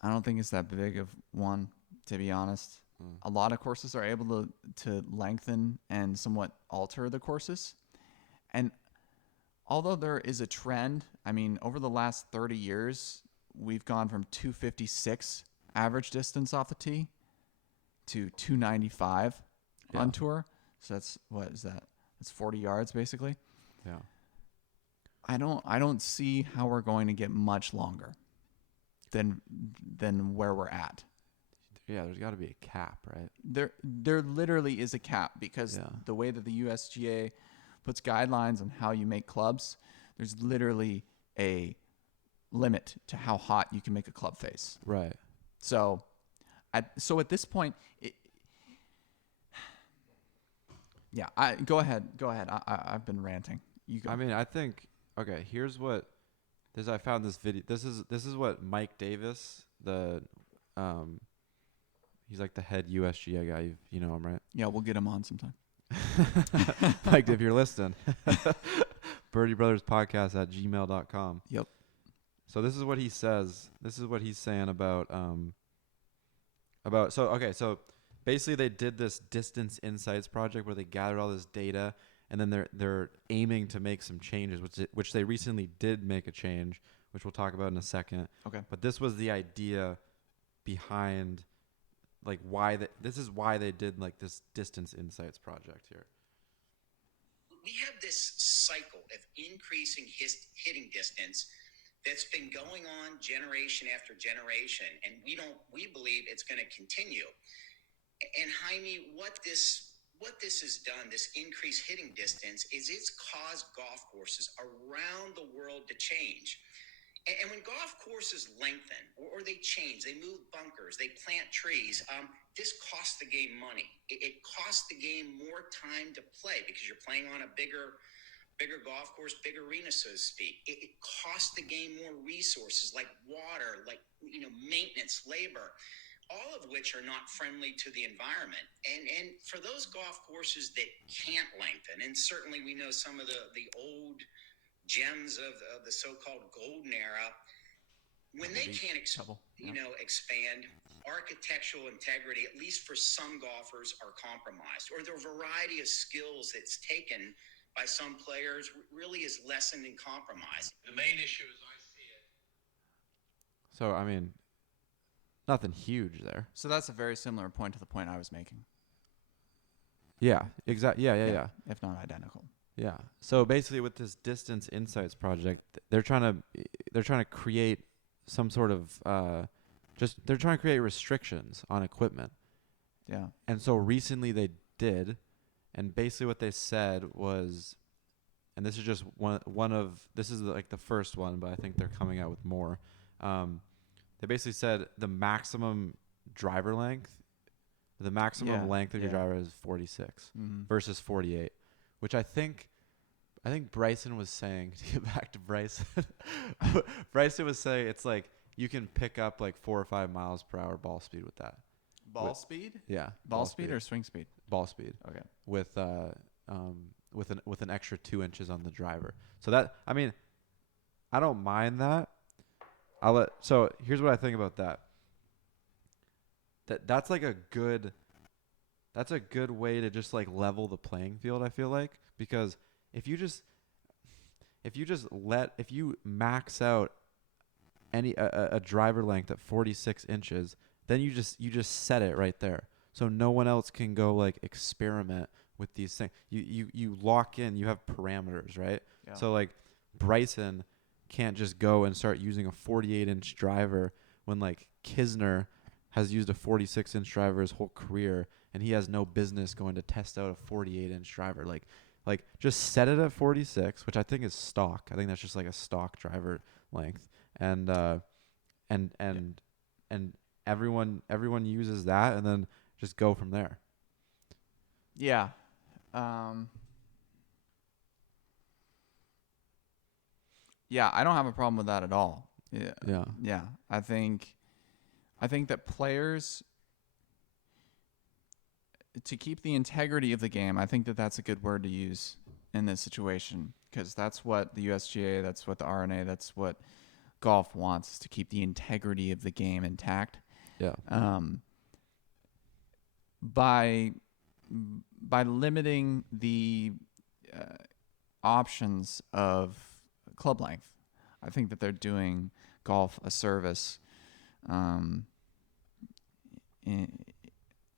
I don't think it's that big of one, to be honest. A lot of courses are able to lengthen and somewhat alter the courses. And although there is a trend, I mean, over the last 30 years, we've gone from 256 average distance off the tee to 295 on tour. So what is that? That's 40 yards basically. Yeah. I don't see how we're going to get much longer than where we're at. Yeah, there's got to be a cap, right? There literally is a cap because the way that the USGA puts guidelines on how you make clubs, there's literally a limit to how hot you can make a club face. Right. So at this point, go ahead. I've been ranting. You go. I mean, I think here's what I found this video. This is what Mike Davis, he's like the head USGA guy. You know him, right? Yeah, we'll get him on sometime. Mike, if you're listening, birdiebrotherspodcast at gmail.com. Yep. So this is what he says. This is what he's saying about so basically they did this distance insights project where they gathered all this data, and then they're aiming to make some changes, which they recently did make a change, which we'll talk about in a second. Okay. But this was the idea behind this is why they did like this distance insights project here. We have this cycle of increasing hitting distance that's been going on generation after generation, and we believe it's going to continue. And Jaime, what this has done, this increased hitting distance, is it's caused golf courses around the world to change. And when golf courses lengthen or they change, they move bunkers, they plant trees, this costs the game money. It costs the game more time to play because you're playing on a bigger golf course, big arena, so to speak. It costs the game more resources like water, like maintenance, labor, all of which are not friendly to the environment. And for those golf courses that can't lengthen, and certainly we know some of the old gems of the so-called golden era, when they can't Couple, yeah. expand, architectural integrity, at least for some golfers, are compromised, or the variety of skills that's taken by some players really is lessened and compromised. The main issue, as I see it, So I mean, nothing huge there. So that's a very similar point to the point I was making. Yeah, exactly. Yeah. If not identical. Yeah. So basically, with this distance insights project, they're trying to create some sort of they're trying to create restrictions on equipment. Yeah. And so recently they did, and basically what they said was, and this is just one of this is like the first one, but I think they're coming out with more. They basically said the maximum driver length, the maximum length of your driver is 46 versus 48, which I think Bryson was saying, to get back to Bryson, Bryson was saying it's like you can pick up like 4 or 5 miles per hour ball speed with that. Ball speed? Yeah. Ball speed or swing speed? Ball speed. Okay. With an extra 2 inches on the driver. So that, I mean, I don't mind that. So here's what I think about that. That's like a good way to just like level the playing field, I feel like, because if you max out a driver length at 46 inches, then you just set it right there. So no one else can go like experiment with these things. You lock in, you have parameters, right? Yeah. So like Bryson can't just go and start using a 48-inch driver when like Kisner has used a 46-inch driver his whole career, and he has no business going to test out a 48-inch driver. Like just set it at 46, which I think is stock. I think that's just like a stock driver length, and everyone uses that, and then just go from there. Yeah. Yeah, I don't have a problem with that at all. Yeah. Yeah. I think that players, to keep the integrity of the game, I think that that's a good word to use in this situation, because that's what the USGA, that's what the RNA, that's what golf wants, is to keep the integrity of the game intact. Yeah. By limiting the options of club length, I think that they're doing golf a service in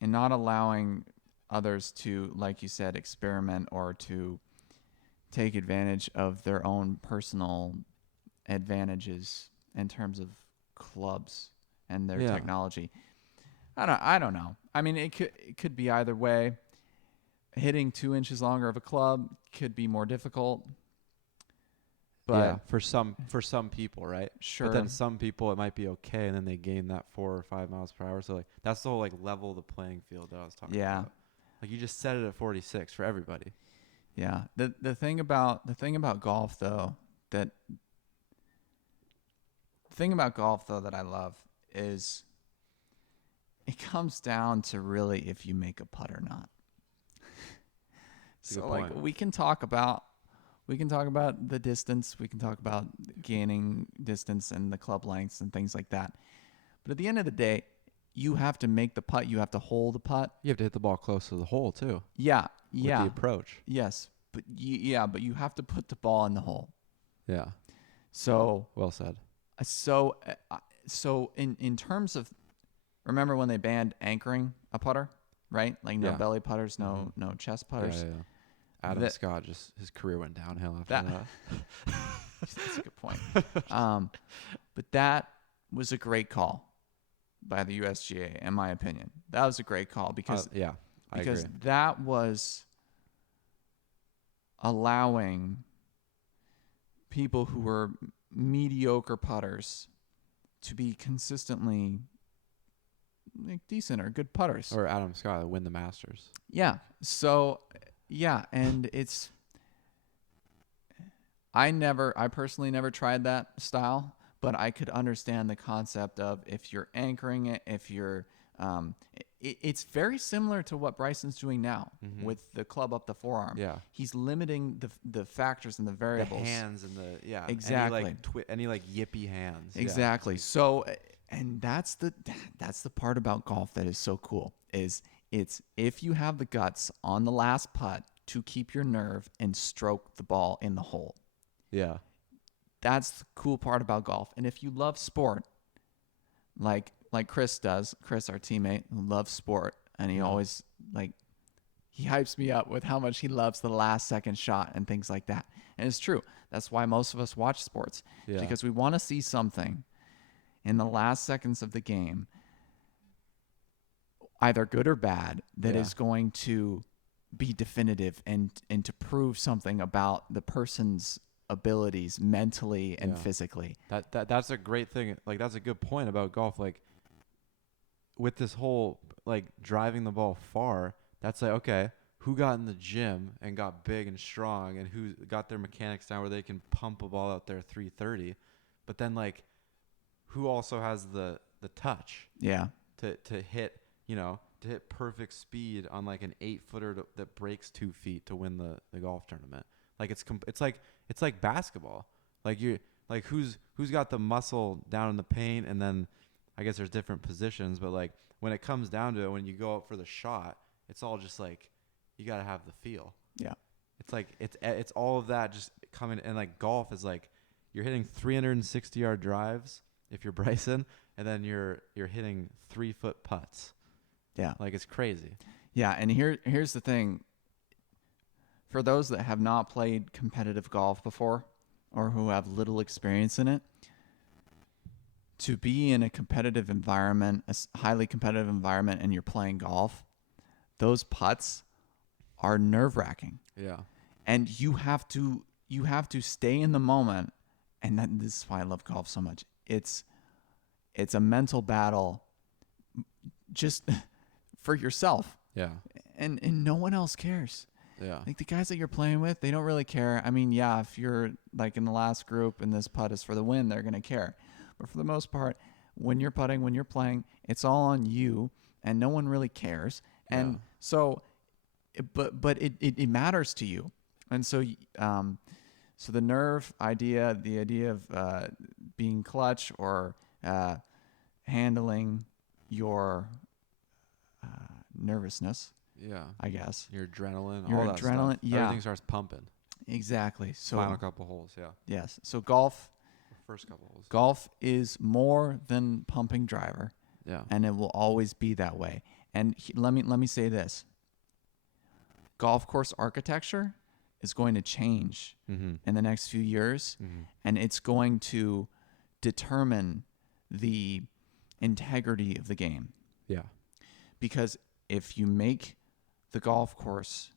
not allowing others to, like you said, experiment or to take advantage of their own personal advantages in terms of clubs and their technology. I don't know. I mean, it could be either way. Hitting 2 inches longer of a club could be more difficult. But yeah, for some people, right? Sure. But then some people it might be okay, and then they gain that 4 or 5 miles per hour. So like that's the whole like level the playing field that I was talking about. Like you just set it at 46 for everybody. Yeah. The thing about golf though that I love is it comes down to really if you make a putt or not. So like we can talk about the distance, we can talk about gaining distance and the club lengths and things like that. But at the end of the day, you have to make the putt, you have to hold the putt. You have to hit the ball close to the hole too. Yeah. With the approach. Yes. But but you have to put the ball in the hole. Yeah. So well said. So in terms of, remember when they banned anchoring a putter, right? Like no belly putters, no chest putters. Yeah. Adam Scott, just his career went downhill after that. That's a good point. But that was a great call by the USGA, in my opinion. That was a great call because I agree. that was allowing people who were mediocre putters to be consistently like decent or good putters. Or Adam Scott win the Masters. Yeah. So and I personally never tried that style, but I could understand the concept of if you're anchoring it, if you're it's very similar to what Bryson's doing now with the club up the forearm. Yeah. He's limiting the factors and the variables. The hands and Exactly. Any like yippy hands. Exactly. So, and that's the part about golf that is so cool is it's if you have the guts on the last putt to keep your nerve and stroke the ball in the hole. Yeah. That's the cool part about golf. And if you love sport, like Chris does, Chris, our teammate who loves sport, and he always he hypes me up with how much he loves the last second shot and things like that. And it's true. That's why most of us watch sports, because we want to see something in the last seconds of the game, either good or bad, that is going to be definitive and to prove something about the person's abilities mentally and physically. That's a great thing. Like, that's a good point about golf. Like, with this whole driving the ball far, that's like, okay, who got in the gym and got big and strong, and who got their mechanics down where they can pump a ball out there 330, but then who also has the touch to hit, to hit perfect speed on an 8-footer that breaks 2 feet to win the golf tournament. It's like basketball. Who's got the muscle down in the paint, and then I guess there's different positions, but when it comes down to it, when you go out for the shot, it's all just you got to have the feel. Yeah. It's all of that just coming, and golf is you're hitting 360-yard drives if you're Bryson, and then you're hitting 3-foot putts. Yeah. It's crazy. Yeah, and here's the thing. For those that have not played competitive golf before or who have little experience in it, to be in a competitive environment, a highly competitive environment, and you're playing golf, those putts are nerve-wracking. Yeah. And you have to stay in the moment, and this is why I love golf so much. It's a mental battle just for yourself. Yeah. And no one else cares. Yeah. The guys that you're playing with, they don't really care. I mean, yeah, if you're in the last group and this putt is for the win, they're going to care. But for the most part, when you're putting, when you're playing, it's all on you, and no one really cares. And so, but it matters to you. And so, so the nerve idea, the idea of being clutch or handling your nervousness. Yeah. I guess. Your adrenaline, all that stuff. Everything starts pumping. Exactly. So final couple holes, Yes. So golf. First couple holes. Golf is more than pumping driver. Yeah. And it will always be that way. And let me say this. Golf course architecture is going to change in the next few years, and it's going to determine the integrity of the game. Yeah. Because if you make the golf course,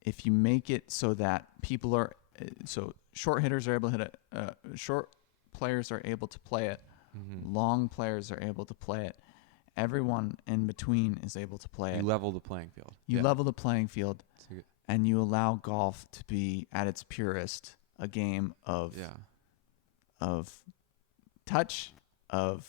if you make it so that people are, so short hitters are able to hit it, short players are able to play it, long players are able to play it, everyone in between is able to play it. You level the playing field. You level the playing field, and you allow golf to be at its purest, a game of touch, of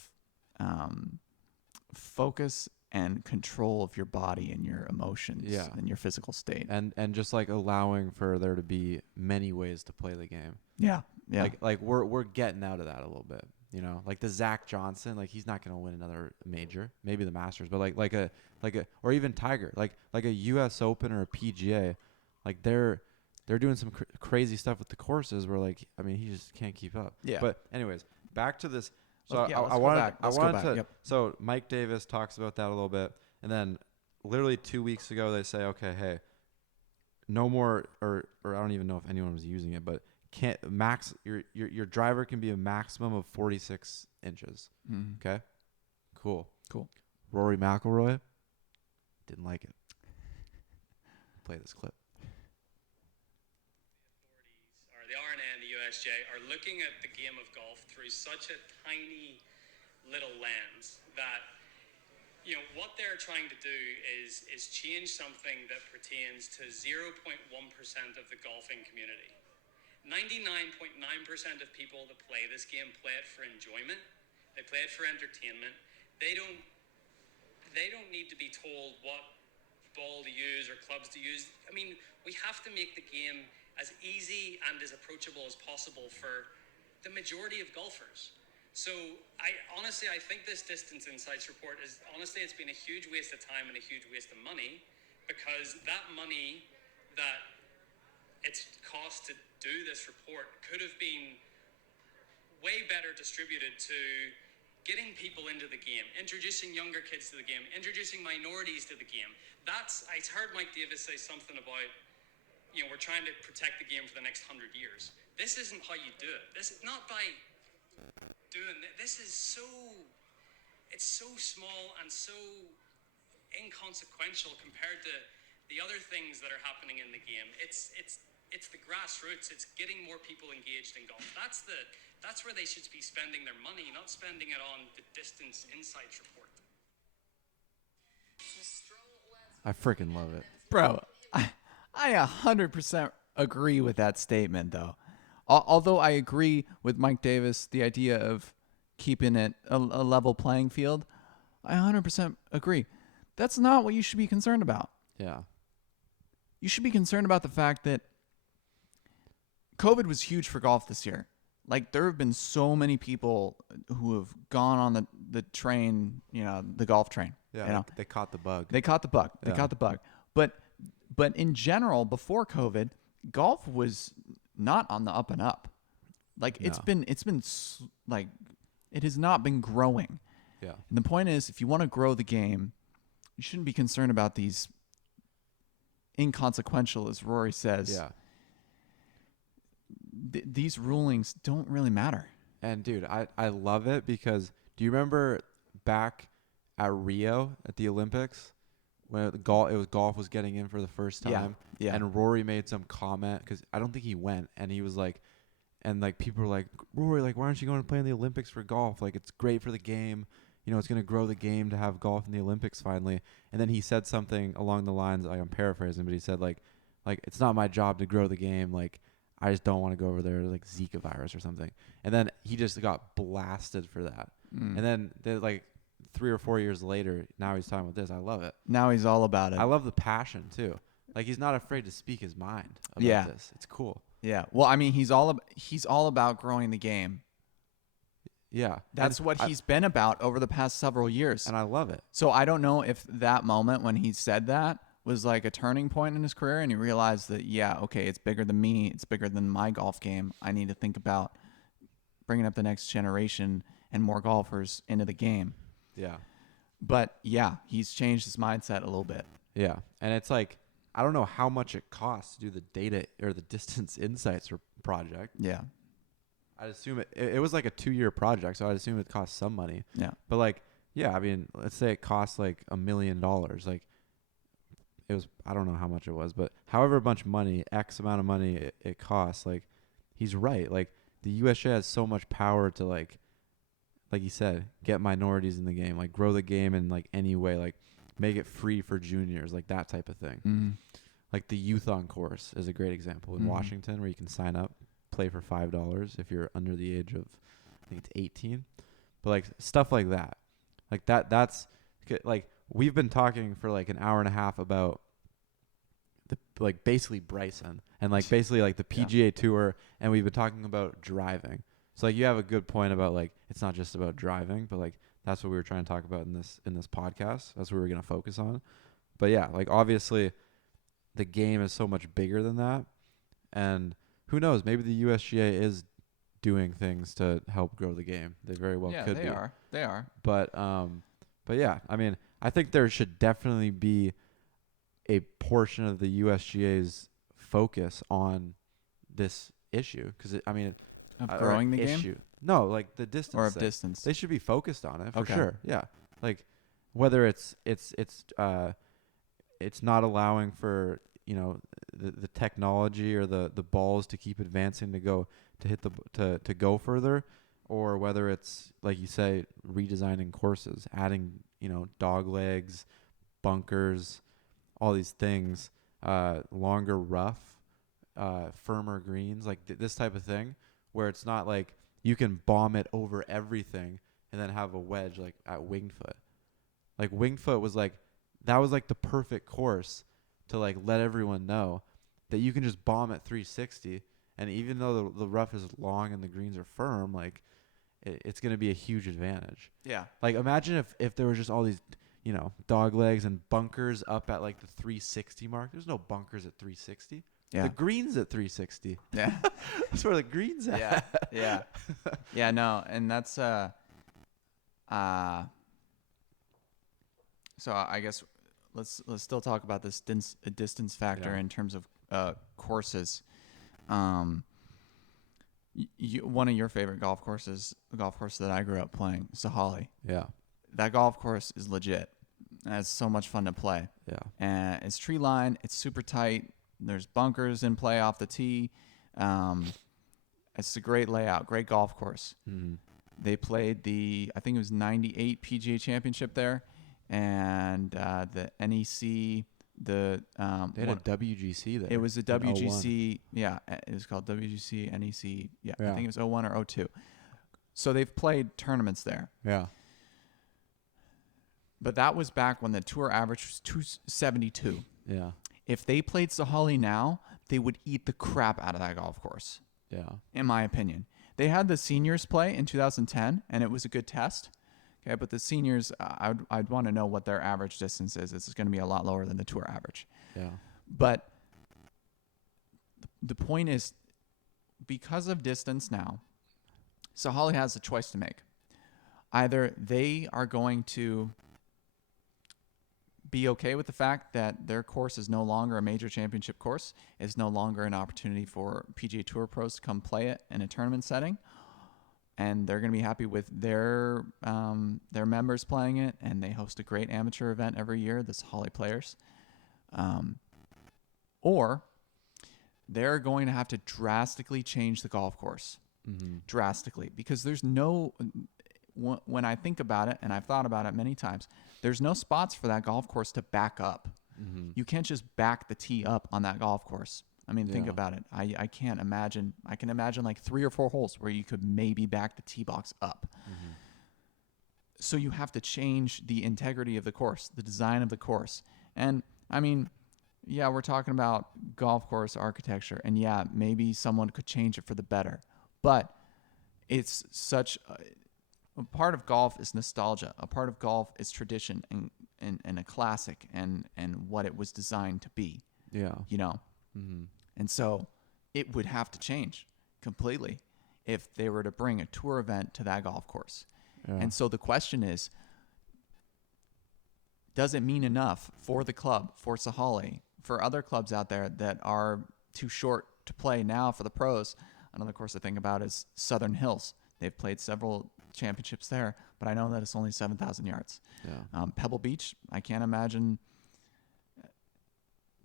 focus and control of your body and your emotions and your physical state. And just allowing for there to be many ways to play the game. Yeah. Yeah. We're getting out of that a little bit, the Zach Johnson, he's not going to win another major, maybe the Masters, but or even Tiger, like a US Open or a PGA, they're doing some crazy stuff with the courses where he just can't keep up. Yeah. But anyways, back to this. So I wanted to. Yep. So Mike Davis talks about that a little bit, and then literally 2 weeks ago they say, okay, hey, no more, or I don't even know if anyone was using it, but can't max your driver can be a maximum of 46 inches. Okay, cool. Rory McIlroy didn't like it. Play this clip. The R&A and the USJ are looking at the game of golf through such a tiny little lens that what they're trying to do is change something that pertains to 0.1% of the golfing community. 99.9% of people that play this game play it for enjoyment. They play it for entertainment. They don't they don't need to be told what ball to use or clubs to use. I mean, we have to make the game as easy and as approachable as possible for the majority of golfers. So I think this distance insights report is, honestly, it's been a huge waste of time and a huge waste of money, because that money that it's cost to do this report could have been way better distributed to getting people into the game, introducing younger kids to the game, introducing minorities to the game. I heard Mike Davis say something about, we're trying to protect the game for the next 100 years. This isn't how you do it. This is not by doing this. It's so small and so inconsequential compared to the other things that are happening in the game. It's the grassroots. It's getting more people engaged in golf. That's where they should be spending their money, not spending it on the distance insights report. I freaking love it. Bro, I 100% agree with that statement, though. Although I agree with Mike Davis, the idea of keeping it a level playing field, I 100% agree. That's not what you should be concerned about. Yeah. You should be concerned about the fact that COVID was huge for golf this year. Like, there have been so many people who have gone on the train, the golf train. Yeah, they caught the bug. They caught the bug. But in general, before COVID, golf was not on the up and up. Like, No. it has not been growing. Yeah. And the point is, if you want to grow the game, you shouldn't be concerned about these inconsequential, as Rory says. Yeah. These rulings don't really matter. And dude, I love it because do you remember back at Rio at the Olympics when golf was getting in for the first time? Yeah. And Rory made some comment because I don't think he went, and he was like, and like people were like, Rory, like, why aren't you going to play in the Olympics for golf? Like, it's great for the game. It's going to grow the game to have golf in the Olympics finally. And then he said something along the lines, I'm paraphrasing, but he said like it's not my job to grow the game. Like, I just don't want to go over there, like Zika virus or something. And then he just got blasted for that. And then like 3 or 4 years later, now he's talking about this. I love it. Now he's all about it. I love the passion too. Like, he's not afraid to speak his mind about this. It's cool. Yeah. Well, I mean, he's all about growing the game. Yeah. That's what he's been about over the past several years. And I love it. So I don't know if that moment when he said that was like a turning point in his career, and he realized that, it's bigger than me. It's bigger than my golf game. I need to think about bringing up the next generation and more golfers into the game. Yeah. But he's changed his mindset a little bit. Yeah. And it's like, I don't know how much it costs to do the data or the distance insights project. Yeah. I'd assume it was like a 2-year project, so I'd assume it costs some money. Yeah. But like, I mean, let's say it costs like $1 million. Like, it was, I don't know how much it was, but however much money, X amount of money it costs, like, he's right. Like, the USGA has so much power to like you said, get minorities in the game, like grow the game in like any way, like make it free for juniors, like that type of thing. Mm-hmm. Like the Youth on Course is a great example in Washington, where you can sign up, play for $5 if you're under the age of, I think it's 18. But like stuff like that, that's like, we've been talking for like an hour and a half about like basically Bryson and like basically like the PGA Tour, and we've been talking about driving. So like, you have a good point about like, it's not just about driving, but like that's what we were trying to talk about in this podcast. That's what we were going to focus on. But yeah, like obviously the game is so much bigger than that, and who knows, maybe the USGA is doing things to help grow the game. They very well could be. They are. But yeah, I mean, I think there should definitely be a portion of the USGA's focus on this issue, because I mean, Of growing the game? No, like the distance. Or of thing. distance. They should be focused on it for Okay. sure. Yeah, like whether it's not allowing for the technology or the balls to keep advancing to go further, or whether it's like you say, redesigning courses, adding dog legs, bunkers, all these things, longer rough, firmer greens, like this type of thing, where it's not like you can bomb it over everything and then have a wedge like at winged foot. Like Winged Foot was like, that was like the perfect course to like let everyone know that you can just bomb at 360, and even though the rough is long and the greens are firm, like it's going to be a huge advantage. Yeah. Like imagine if there was just all these, dog legs and bunkers up at like the 360 mark. There's no bunkers at 360. Yeah. The green's at 360. Yeah. That's where the green's at. Yeah. Yeah, no, and that's so I guess let's still talk about this distance factor in terms of courses. One of your favorite golf courses, the golf course that I grew up playing, Sahalee. Yeah. That golf course is legit. It's so much fun to play. Yeah. And it's tree line. It's super tight. There's bunkers in play off the tee. It's a great layout, great golf course. Mm-hmm. They played I think it was 98 PGA Championship there, and the NEC. They had a WGC there. It was a WGC. Yeah, it was called WGC NEC. Yeah, I think it was 01 or 02. So they've played tournaments there. Yeah. But that was back when the tour average was 272. Yeah. If they played Sahalee now, they would eat the crap out of that golf course. Yeah. In my opinion. They had the seniors play in 2010, and it was a good test. Okay, but the seniors, I'd want to know what their average distance is. It's going to be a lot lower than the tour average. Yeah. But the point is, because of distance now, Sahalee has a choice to make. Either they are going to be okay with the fact that their course is no longer a major championship course, is no longer an opportunity for PGA Tour pros to come play it in a tournament setting, and they're going to be happy with their members playing it, and they host a great amateur event every year, the Sahalee Players. Or they're going to have to drastically change the golf course. Mm-hmm. Drastically, because there's no, when I think about it, and I've thought about it many times, there's no spots for that golf course to back up. Mm-hmm. You can't just back the tee up on that golf course. I mean, think about it. I can't imagine. I can imagine like 3 or 4 holes where you could maybe back the tee box up. Mm-hmm. So you have to change the integrity of the course, the design of the course. And I mean, yeah, we're talking about golf course architecture, and yeah, maybe someone could change it for the better. But it's such a part of golf is nostalgia. A part of golf is tradition and a classic and what it was designed to be. Yeah. Mm-hmm. And so it would have to change completely if they were to bring a tour event to that golf course. Yeah. And so the question is, does it mean enough for the club, for Sahalee, for other clubs out there that are too short to play now for the pros? Another course to think about is Southern Hills. They've played several championships there, but I know that it's only 7,000 yards. Yeah. Pebble Beach, I can't imagine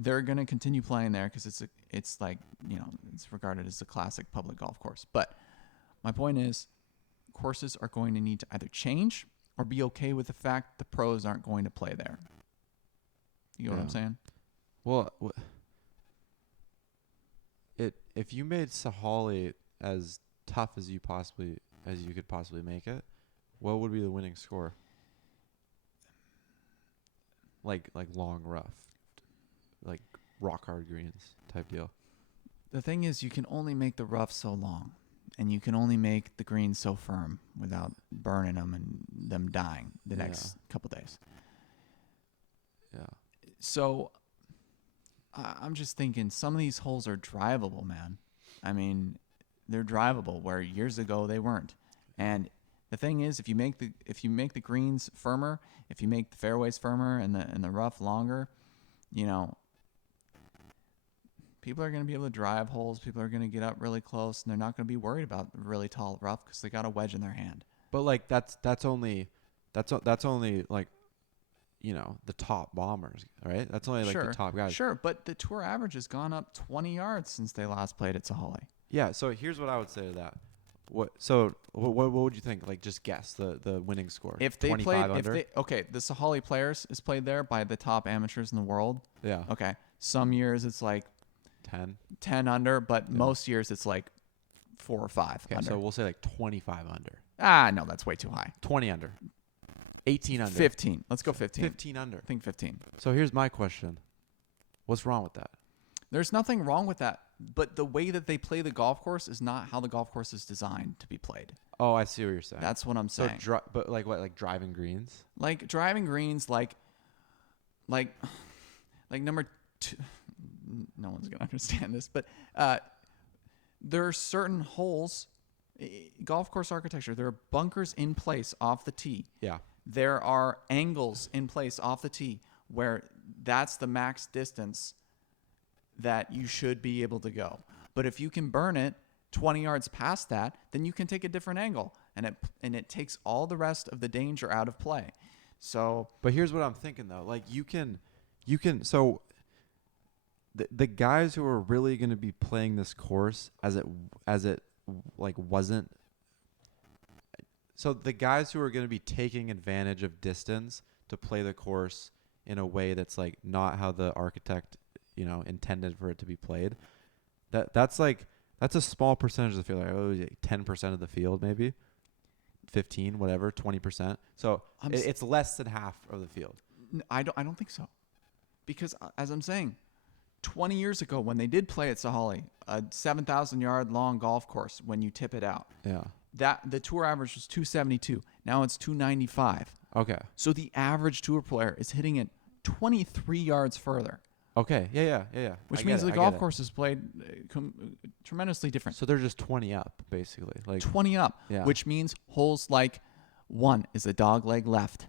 they're going to continue playing there because it's like, it's regarded as a classic public golf course. But my point is, courses are going to need to either change or be okay with the fact the pros aren't going to play there. You know what I'm saying? Well, if you made Sahalee as tough as you could possibly make it, what would be the winning score? Like long rough, like rock hard greens type deal. The thing is, you can only make the rough so long, and you can only make the greens so firm without burning them and them dying the next couple days. Yeah. So I'm just thinking some of these holes are drivable, man. I mean, they're drivable where years ago they weren't. And the thing is, if you make the greens firmer, if you make the fairways firmer and the rough longer, people are going to be able to drive holes. People are going to get up really close, and they're not going to be worried about really tall rough because they got a wedge in their hand. But like that's only like, the top bombers, right? That's only like the top guys. Sure, but the tour average has gone up 20 yards since they last played at Sahalee. Yeah, so here's what I would say to that. What would you think? Like, just guess the winning score. If they 25 played, under? the Sahalee Players is played there by the top amateurs in the world. Yeah. Okay. Some years it's like 10 under, but most years it's like 4 or 5 okay, under. so we'll say like 25 under. No, that's way too high. 20 under. 18 under. 15. Let's go 15. 15 under. I think 15. So here's my question. What's wrong with that? There's nothing wrong with that, but the way that they play the golf course is not how the golf course is designed to be played. Oh, I see what you're saying. That's what I'm saying. But like what? Like driving greens? Like driving greens, like number 2. No one's gonna understand this, but there are certain holes, golf course architecture. There are bunkers in place off the tee. Yeah. There are angles in place off the tee where that's the max distance that you should be able to go. But if you can burn it 20 yards past that, then you can take a different angle, and it takes all the rest of the danger out of play. So, but here's what I'm thinking though. Like you can so the guys who are really going to be playing this course as it like wasn't. So the guys who are going to be taking advantage of distance to play the course in a way that's like not how the architect, intended for it to be played. That's a small percentage of the field. Like 10% of the field, maybe 15, whatever, 20%. So it's less than half of the field. I don't think so, because as I'm saying, 20 years ago when they did play at Sahalee, a 7,000 yard long golf course, when you tip it out, that the tour average was 272. Now it's 295. Okay. So the average tour player is hitting it 23 yards further. Okay. Yeah. Which means the golf course is played tremendously different. So they're just 20 up, basically. Like 20 up, yeah. Which means holes like 1 is a dog leg left.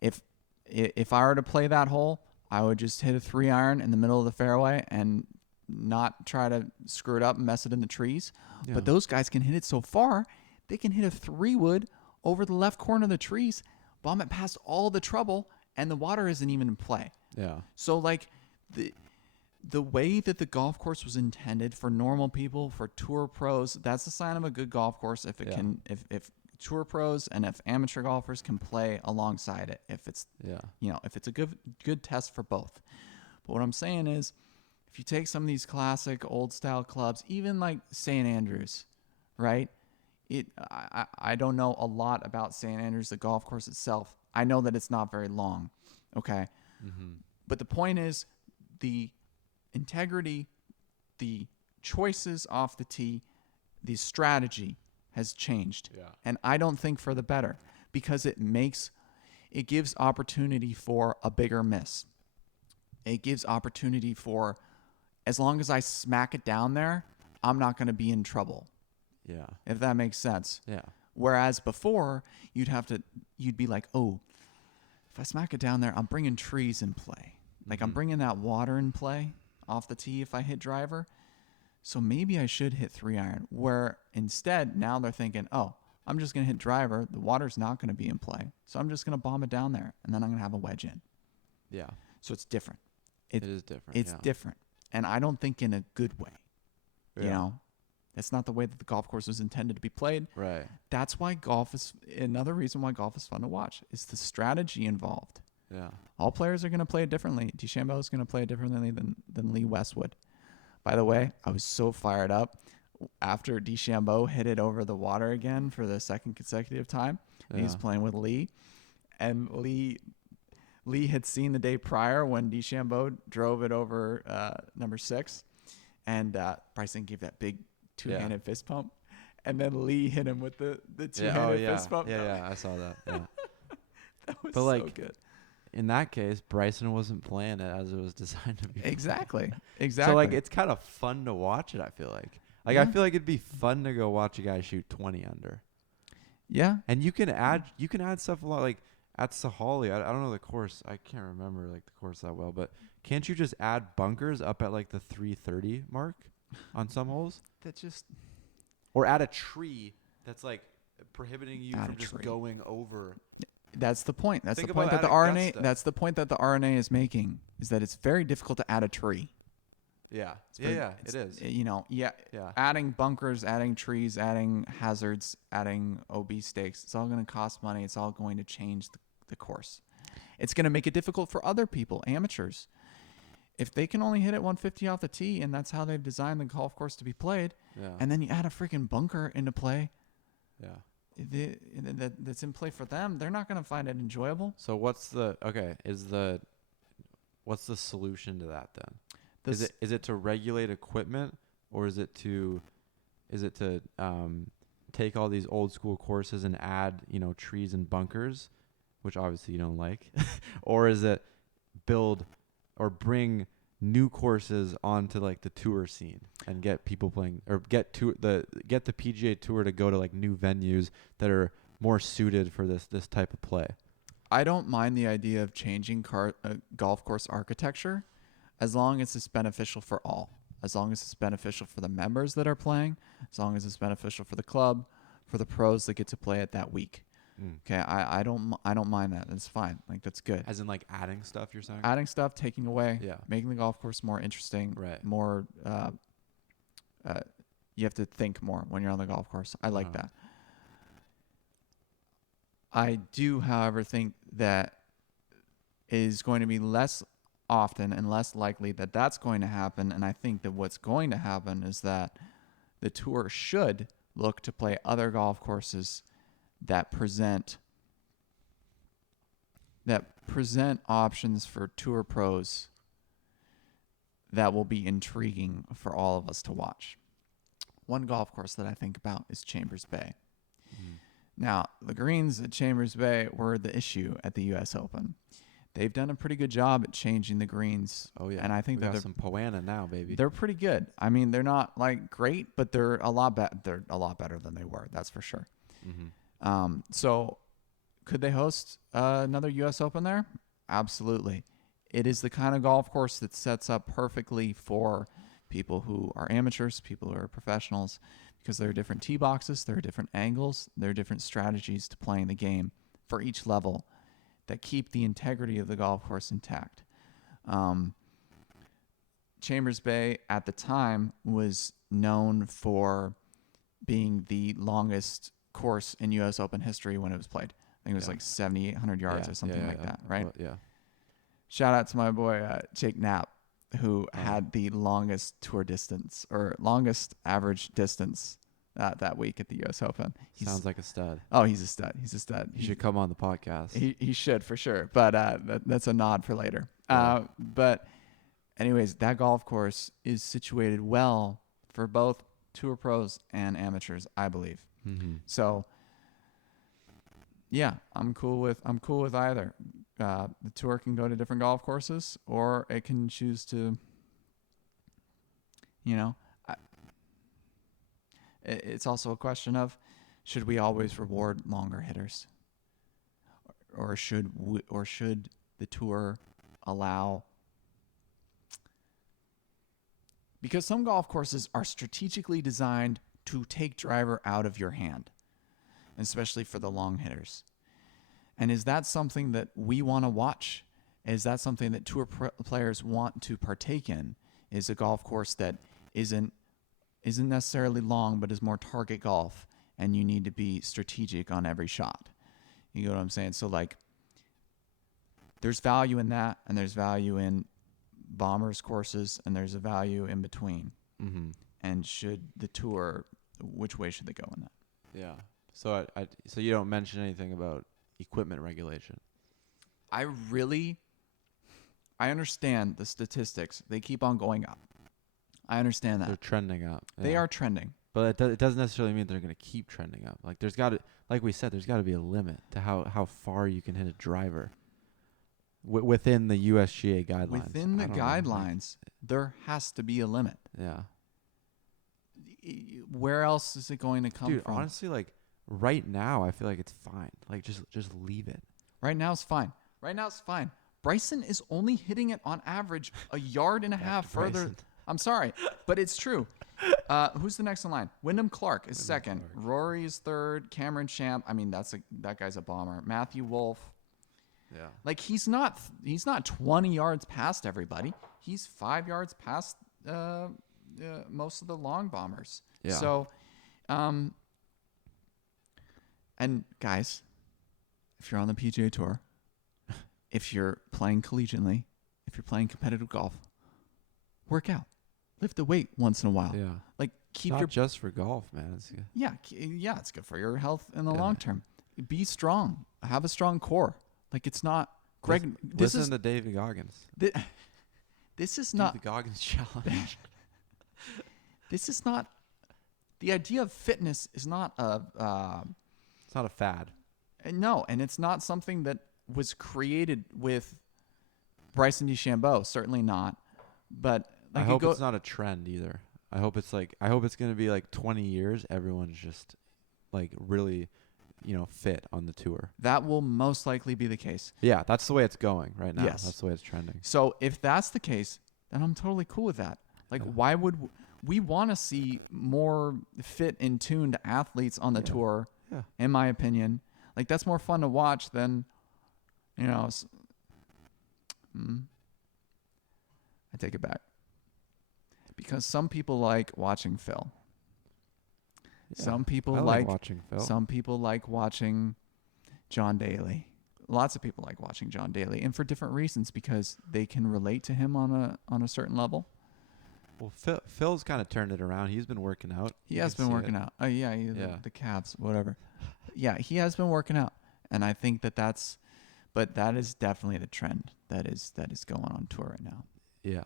If I were to play that hole, I would just hit a 3-iron in the middle of the fairway and not try to screw it up and mess it in the trees. Yeah. But those guys can hit it so far, they can hit a 3-wood over the left corner of the trees, bomb it past all the trouble, and the water isn't even in play. Yeah. So like the way that the golf course was intended for normal people, for tour pros, that's a sign of a good golf course if it can if tour pros and if amateur golfers can play alongside it, if it's if it's a good test for both. But what I'm saying is, if you take some of these classic old style clubs, even like St. Andrews, right? I don't know a lot about St. Andrews, the golf course itself. I know that it's not very long, okay? Mm-hmm. But the point is, the integrity, the choices off the tee, the strategy has changed. Yeah. And I don't think for the better, because it gives opportunity for a bigger miss. It gives opportunity for, as long as I smack it down there, I'm not going to be in trouble. Yeah. If that makes sense. Yeah. Whereas before, you'd be like, oh, if I smack it down there, I'm bringing trees in play. Like I'm bringing that water in play off the tee if I hit driver. So maybe I should hit 3-iron. Where instead, now they're thinking, oh, I'm just going to hit driver. The water's not going to be in play. So I'm just going to bomb it down there, and then I'm going to have a wedge in. Yeah. So it's different. It is different. It's different. And I don't think in a good way. Yeah. That's not the way that the golf course was intended to be played. Right. That's why another reason why golf is fun to watch is the strategy involved. Yeah. All players are going to play it differently. DeChambeau is going to play it differently than Lee Westwood. By the way, I was so fired up after DeChambeau hit it over the water again for the second consecutive time. Yeah. He's playing with Lee. And Lee had seen the day prior when DeChambeau drove it over number 6. And Bryson gave that big two-handed fist pump. And then Lee hit him with the two-handed fist pump. Yeah, I saw that. Yeah. That was so good. In that case, Bryson wasn't playing it as it was designed to be. Exactly. So it's kind of fun to watch it. I feel like I feel like it'd be fun to go watch a guy shoot 20 under. Yeah. And you can add stuff a lot, like at Sahalee. I don't know the course. I can't remember like the course that well, but can't you just add bunkers up at like the 330 mark on some holes? Or add a tree that's like prohibiting you from just going over. That's the point. That's the point that the RNA. That's the point that the RNA is making, is that it's very difficult to add a tree. Yeah. It is. Adding bunkers, adding trees, adding hazards, adding OB stakes. It's all going to cost money. It's all going to change the course. It's going to make it difficult for other people, amateurs. If they can only hit it 150 off the tee, and that's how they've designed the golf course to be played, and then you add a freaking bunker into play. Yeah. that's in play for them, they're not going to find it enjoyable. So what's the solution to that then? Is it to regulate equipment, or is it to take all these old school courses and add, trees and bunkers, which obviously you don't like, or is it build or bring new courses onto like the tour scene and get people playing, or get the PGA Tour to go to like new venues that are more suited for this type of play? I don't mind the idea of changing golf course architecture, as long as it's beneficial for all. As long as it's beneficial for the members that are playing, as long as it's beneficial for the club, for the pros that get to play it that week. Okay, I don't mind that. That's fine. Like, that's good. As in like adding stuff, you're saying? Adding stuff, taking away, Yeah. making the golf course more interesting, Right. more you have to think more when you're on the golf course. I like that. I do, however, think that it is going to be less often and less likely that that's going to happen. And I think that what's going to happen is that the tour should look to play other golf courses that present options for tour pros that will be intriguing for all of us to watch. One golf course that I think about is Chambers Bay. Now, the greens at Chambers Bay were the issue at the U.S. Open. They've done a pretty good job at changing the greens. Oh yeah, and I think we got that some Poana now, baby. they're pretty good. I mean, they're not like great, but they're a lot better than they were. That's for sure. So, could they host another U.S. Open there? Absolutely. It is the kind of golf course that sets up perfectly for people who are amateurs, people who are professionals, because there are different tee boxes, there are different angles, there are different strategies to playing the game for each level that keep the integrity of the golf course intact. Chambers Bay at the time was known for being the longest course in U.S. Open history when it was played. I think it was like 7,800 yards or something like that, right? Well, yeah. Shout out to my boy Jake Knapp, who had the longest tour distance or longest average distance that week at the U.S. Open. Sounds like a stud. Oh, he's a stud. He's a stud. He should come on the podcast. He should for sure, but that's a nod for later. Yeah. But anyways, that golf course is situated well for both tour pros and amateurs, I believe. So yeah, I'm cool with either. The tour can go to different golf courses, or it can choose to, it's also a question of, should we always reward longer hitters, or should the tour allow? Because some golf courses are strategically designed to take driver out of your hand, especially for the long hitters. And is that something that we want to watch? Is that something that tour players want to partake in? Is a golf course that isn't necessarily long, but is more target golf, and you need to be strategic on every shot? You know what I'm saying? So like, there's value in that, and there's value in bombers courses, and there's a value in between. And should the tour, which way should they go in that? Yeah. So so you don't mention anything about equipment regulation. I understand the statistics. They keep on going up. I understand that. They're trending up. They yeah. are trending. But it doesn't necessarily mean they're going to keep trending up. Like like we said, there's got to be a limit to how far you can hit a driver within the USGA guidelines. Within the guidelines, there has to be a limit. Yeah. Where else is it going to come from? Honestly, like right now, I feel like it's fine. Like just leave it. Right now it's fine. Bryson is only hitting it on average a yard and a half further. Bryson. I'm sorry, but it's true. Who's the next in line? Wyndham Clark is second. Rory is third. Cameron Champ. I mean, that guy's a bomber. Matthew Wolff. Yeah. Like he's not 20 yards past everybody. He's 5 yards past most of the long bombers. Yeah. So, and guys, if you're on the PGA Tour, if you're playing collegiately, if you're playing competitive golf, work out. lift a weight once in a while. Yeah. Like keep Not your just for golf, man. It's, yeah, it's good for your health in the Yeah. long term. Be strong. Have a strong core. Like it's not Greg. This listen is to David Goggins. this is Do not the Goggins challenge. this is not the idea of fitness is not a It's not a fad. no, and it's not something that was created with Bryson DeChambeau. Certainly not. But like I hope it's not a trend either. I hope it's going to be like 20 years. Everyone's just like really, fit on the tour. that will most likely be the case. Yeah, that's the way it's going right now. Yes. That's the way it's trending. So if that's the case, then I'm totally cool with that. Like, why would we want to see more fit and tuned athletes on the tour? Yeah. In my opinion, like that's more fun to watch than, I take it back. Because some people like watching Phil. Yeah, Some people I like watching Phil. Some people like watching John Daly. Lots of people like watching John Daly, and for different reasons, because they can relate to him on a certain level. Well, Phil's kind of turned it around. He's been working out. He You has can been see working it. out. Oh yeah, Yeah. the calves, whatever. Yeah, he has been working out, and I think that is definitely the trend that is going on tour right now. Yeah.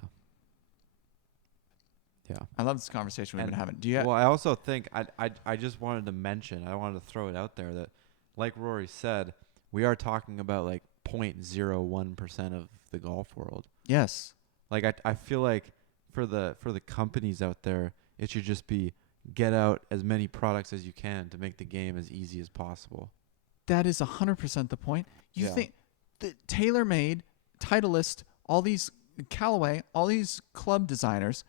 Yeah. I love this conversation we've been And- having. Do you? Well, I also think I just wanted to mention, I wanted to throw it out there that, like Rory said, we are talking about like 0.01% of the golf world. Yes. Like I feel like for the companies out there, it should just be get out as many products as you can to make the game as easy as possible. That is 100% the point. You Yeah. think the TaylorMade, Titleist, all these Callaway, all these club designers,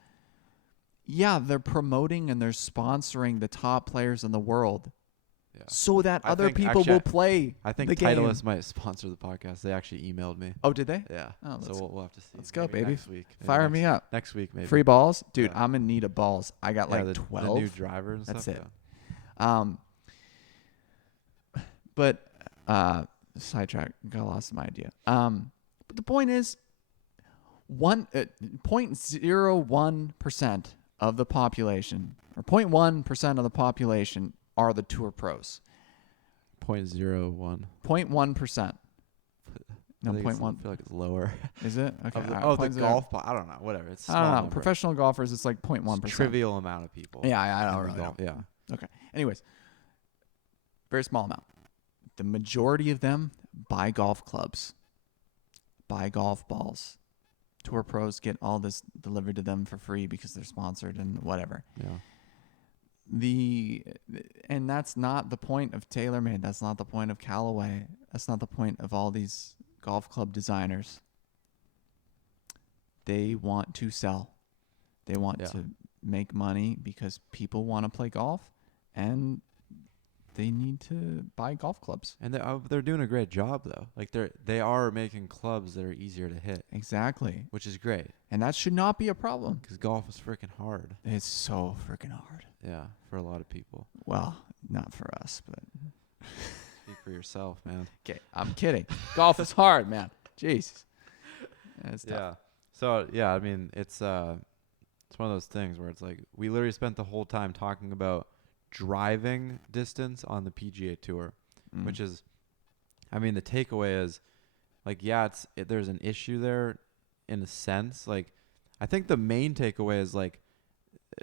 yeah, they're promoting and they're sponsoring the top players in the world, Yeah. so that I other think- people actually, will play. I think the game. Titleist might sponsor the podcast. They actually emailed me. Oh, did they? Yeah. Oh, so we'll have to see. let's go, Maybe baby. Next week. Maybe Fire next- me up. Next week, maybe. Free balls, dude. Yeah. I'm in need of balls. I got like the 12. new driver and That's stuff. it. Yeah. But sidetrack. Got lost in my idea. But the point is, 0.01% of the population, or 0.1% of the population, are the tour pros. 0.01. 0.1%. No, I think it's- 0.1. I feel like it's lower. Is it? Okay. Of the, all right, the 0.0. golf ball. I don't know. Whatever. It's a I don't small know. number. Professional golfers, it's like It's 0.1%. a trivial amount of people. Yeah, I in don't the really know. golf. Yeah. Okay. Anyways, very small amount. The majority of them buy golf clubs, buy golf balls. Tour pros get all this delivered to them for free because they're sponsored and whatever. Yeah. And that's not the point of TaylorMade. That's not the point of Callaway. That's not the point of all these golf club designers. They want to sell. They want Yeah. to make money because people want to play golf, and they need to buy golf clubs. And they're doing a great job though. Like they are making clubs that are easier to hit, Exactly. which is great And that should not be a problem. because golf is freaking hard. It's so freaking hard. Yeah, for a lot of people. Well, not for us, but Speak for yourself, man. okay, I'm kidding. Golf is hard, man. Jesus. It's tough. Yeah. So yeah, I mean, it's one of those things where it's like we literally spent the whole time talking about driving distance on the PGA Tour, which is, I mean, the takeaway is, like, yeah, there's an issue there, in a sense. Like, I think the main takeaway is like,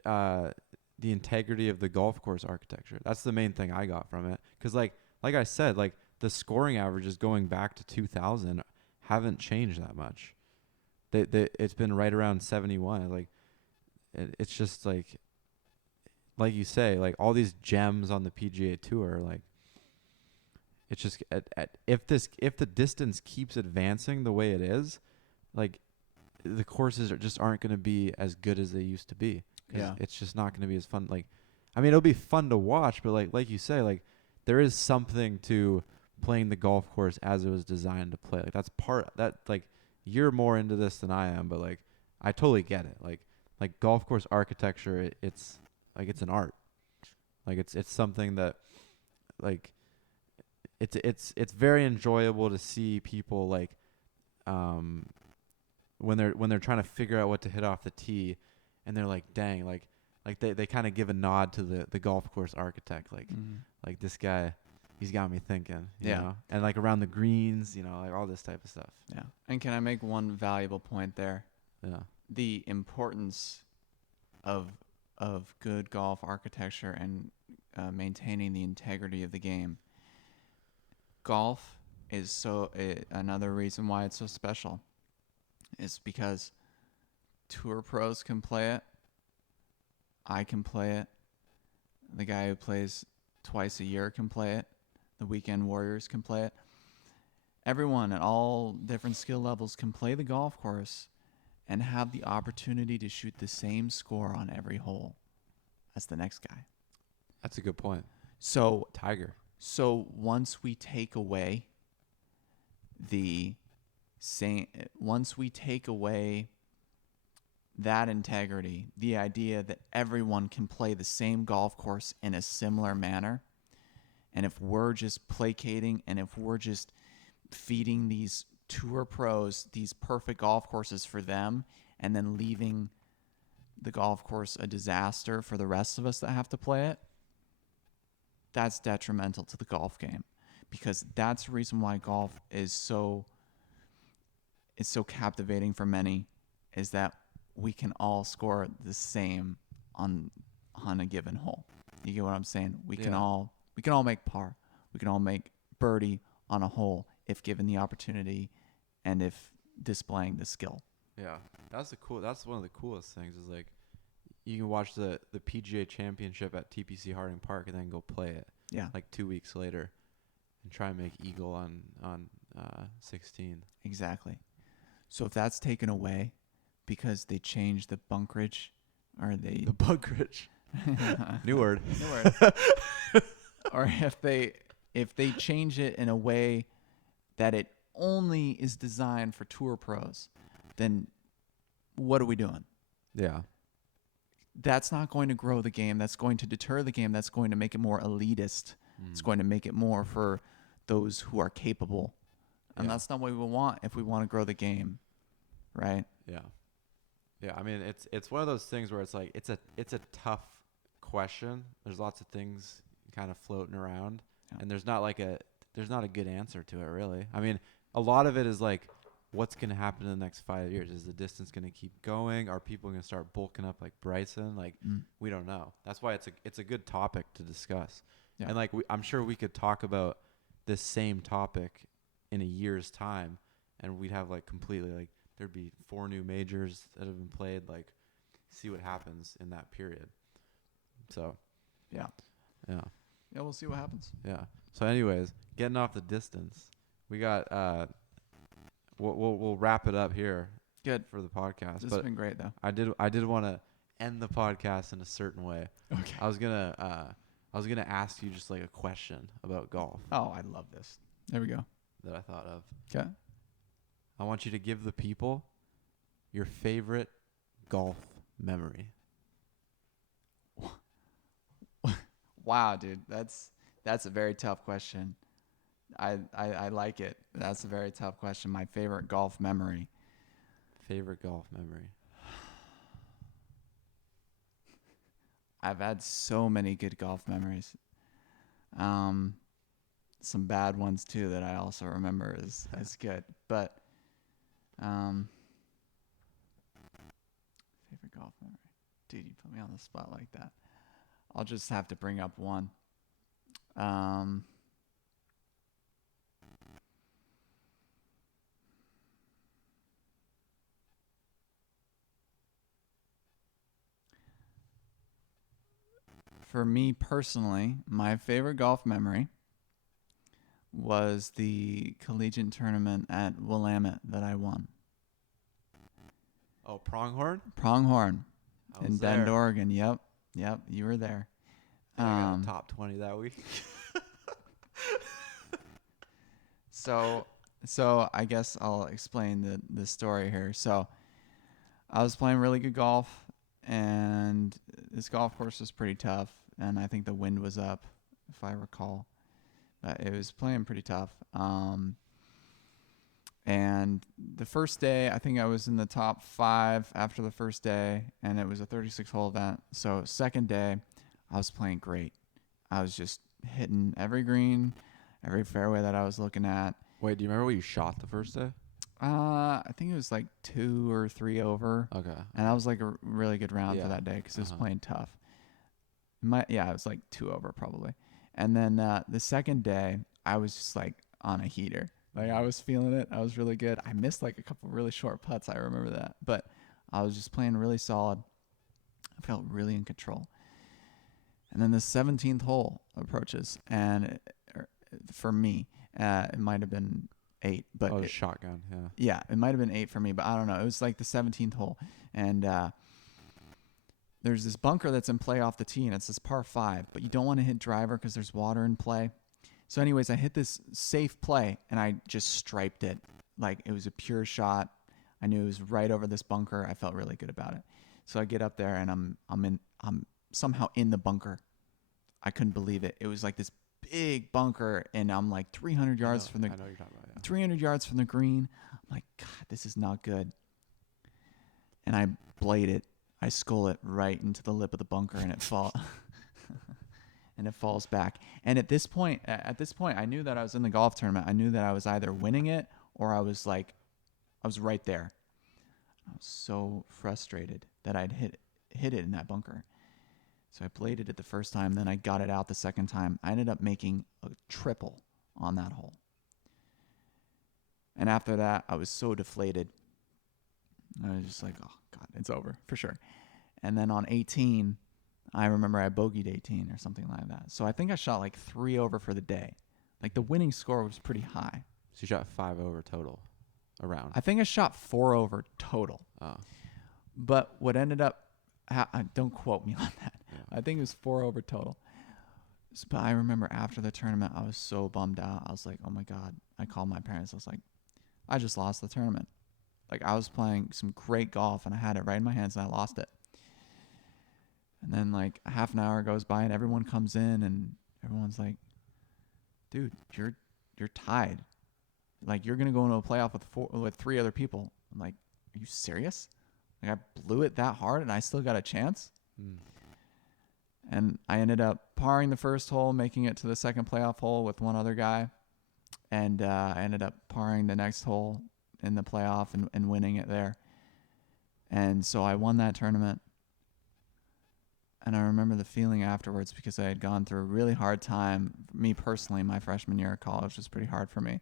the integrity of the golf course architecture. That's the main thing I got from it, because like I said, like the scoring averages going back to 2000 haven't changed that much. It's been right around 71. Like, it's just like you say, like all these gems on the PGA Tour, like it's just if the distance keeps advancing the way it is, like the courses aren't going to be as good as they used to be. 'Cause Yeah. it's just not going to be as fun. Like, I mean, it'll be fun to watch, but like you say, like there is something to playing the golf course as it was designed to play. Like that's part that, like, you're more into this than I am, but like I totally get it. Like golf course architecture, it's like it's an art. Like it's something that, like, it's very enjoyable to see people, like, when they're trying to figure out what to hit off the tee, and they're like, dang, like they kind of give a nod to the golf course architect, like this guy, he's got me thinking, you know? And like around the greens, you know, like all this type of stuff. Yeah. And can I make one valuable point there? Yeah. The importance of good golf architecture and maintaining the integrity of the game. Golf is another reason why it's so special is because tour pros can play it. I can play it. The guy who plays twice a year can play it. The weekend warriors can play it. Everyone at all different skill levels can play the golf course and have the opportunity to shoot the same score on every hole as the next guy. That's a good point. So Tiger. So once we take away that integrity, the idea that everyone can play the same golf course in a similar manner, and if we're just placating and if we're just feeding these tour pros these perfect golf courses for them and then leaving the golf course a disaster for the rest of us that have to play it, that's detrimental to the golf game, because that's the reason why golf is so captivating for many, is that we can all score the same on a given hole. You get what I'm saying? We can all make par. We can all make birdie on a hole if given the opportunity and if displaying the skill. Yeah. That's one of the coolest things is like you can watch the PGA Championship at TPC Harding Park and then go play it. Yeah. Like 2 weeks later and try and make eagle on 16. Exactly. So if that's taken away because they changed the bunkerage, or the bunkerage. New word. Or if they change it in a way that it only is designed for tour pros, then what are we doing? Yeah. That's not going to grow the game. That's going to deter the game. That's going to make it more elitist. It's going to make it more for those who are capable. And that's not what we want if we want to grow the game, right? Yeah. Yeah, I mean it's one of those things where it's like it's a tough question. There's lots of things kind of floating around, and there's not a good answer to it really. I mean, a lot of it is like, what's going to happen in the next 5 years? Is the distance going to keep going? Are people going to start bulking up like Bryson? Like, we don't know. That's why it's a good topic to discuss. Yeah. And like I'm sure we could talk about this same topic in a year's time, and we'd have like completely like there'd be 4 new majors that have been played. Like, see what happens in that period. So, yeah. We'll see what happens. Yeah. So, anyways, getting off the distance, we got we'll wrap it up here. Good for the podcast. This has been great though. I did want to end the podcast in a certain way. Okay. I was gonna ask you just like a question about golf. Oh, I love this. There we go. That I thought of. Okay. I want you to give the people your favorite golf memory. Wow, dude, that's a very tough question. I like it. That's a very tough question. My favorite golf memory. Favorite golf memory. I've had so many good golf memories. Some bad ones too that I also remember is good. But favorite golf memory. Dude, you put me on the spot like that. I'll just have to bring up one. For me personally, my favorite golf memory was the collegiate tournament at Willamette that I won. Oh, Pronghorn? Pronghorn in there. Bend, Oregon. Yep, you were there. I got a top 20 that week. So I guess I'll explain the story here. So I was playing really good golf, and this golf course was pretty tough, and I think the wind was up, if I recall. But it was playing pretty tough. And the first day, I think I was in the top 5 after the first day, and it was a 36-hole event. So second day, I was playing great. I was just hitting every green, every fairway that I was looking at. Wait, do you remember what you shot the first day? I think it was like 2 or 3 over. Okay. And that was like a really good round for Yeah. that day because it was playing tough. It was like 2 over probably. And then the second day, I was just like on a heater. Like I was feeling it. I was really good. I missed like a couple really short putts. I remember that. But I was just playing really solid. I felt really in control. And then the 17th hole approaches. And for me, it might have been 8. But Oh, shotgun, yeah. Yeah, it might have been 8 for me. But I don't know. It was like the 17th hole. And there's this bunker that's in play off the tee. And it's this par 5. But you don't want to hit driver because there's water in play. So anyways, I hit this safe play, and I just striped it. Like, it was a pure shot. I knew it was right over this bunker. I felt really good about it. So I get up there, and I'm somehow in the bunker. I couldn't believe it. It was like this big bunker, and I'm like 300 yards from the 300 yards from the green. I'm like, God, this is not good. And I blade it. I skull it right into the lip of the bunker, and it falls. And it falls back. And at this point, I knew that I was in the golf tournament. I knew that I was either winning it or I was right there. I was so frustrated that I'd hit it in that bunker. So I bladed it the first time, then I got it out the second time. I ended up making a triple on that hole. And after that, I was so deflated. I was just like, oh, God, it's over for sure. And then on 18... I remember I bogeyed 18 or something like that. So I think I shot like 3 over for the day. Like the winning score was pretty high. So you shot 5 over total around. I think I shot 4 over total. Oh. But what ended up, don't quote me on that. Yeah. I think it was 4 over total. But I remember after the tournament, I was so bummed out. I was like, oh my God. I called my parents. I was like, I just lost the tournament. Like I was playing some great golf and I had it right in my hands and I lost it. And then like a half an hour goes by and everyone comes in and everyone's like, dude, you're tied. Like you're going to go into a playoff with 3 other people. I'm like, are you serious? Like I blew it that hard and I still got a chance. And I ended up parring the first hole, making it to the second playoff hole with one other guy. And I ended up parring the next hole in the playoff and winning it there. And so I won that tournament. And I remember the feeling afterwards because I had gone through a really hard time. Me personally, my freshman year of college was pretty hard for me.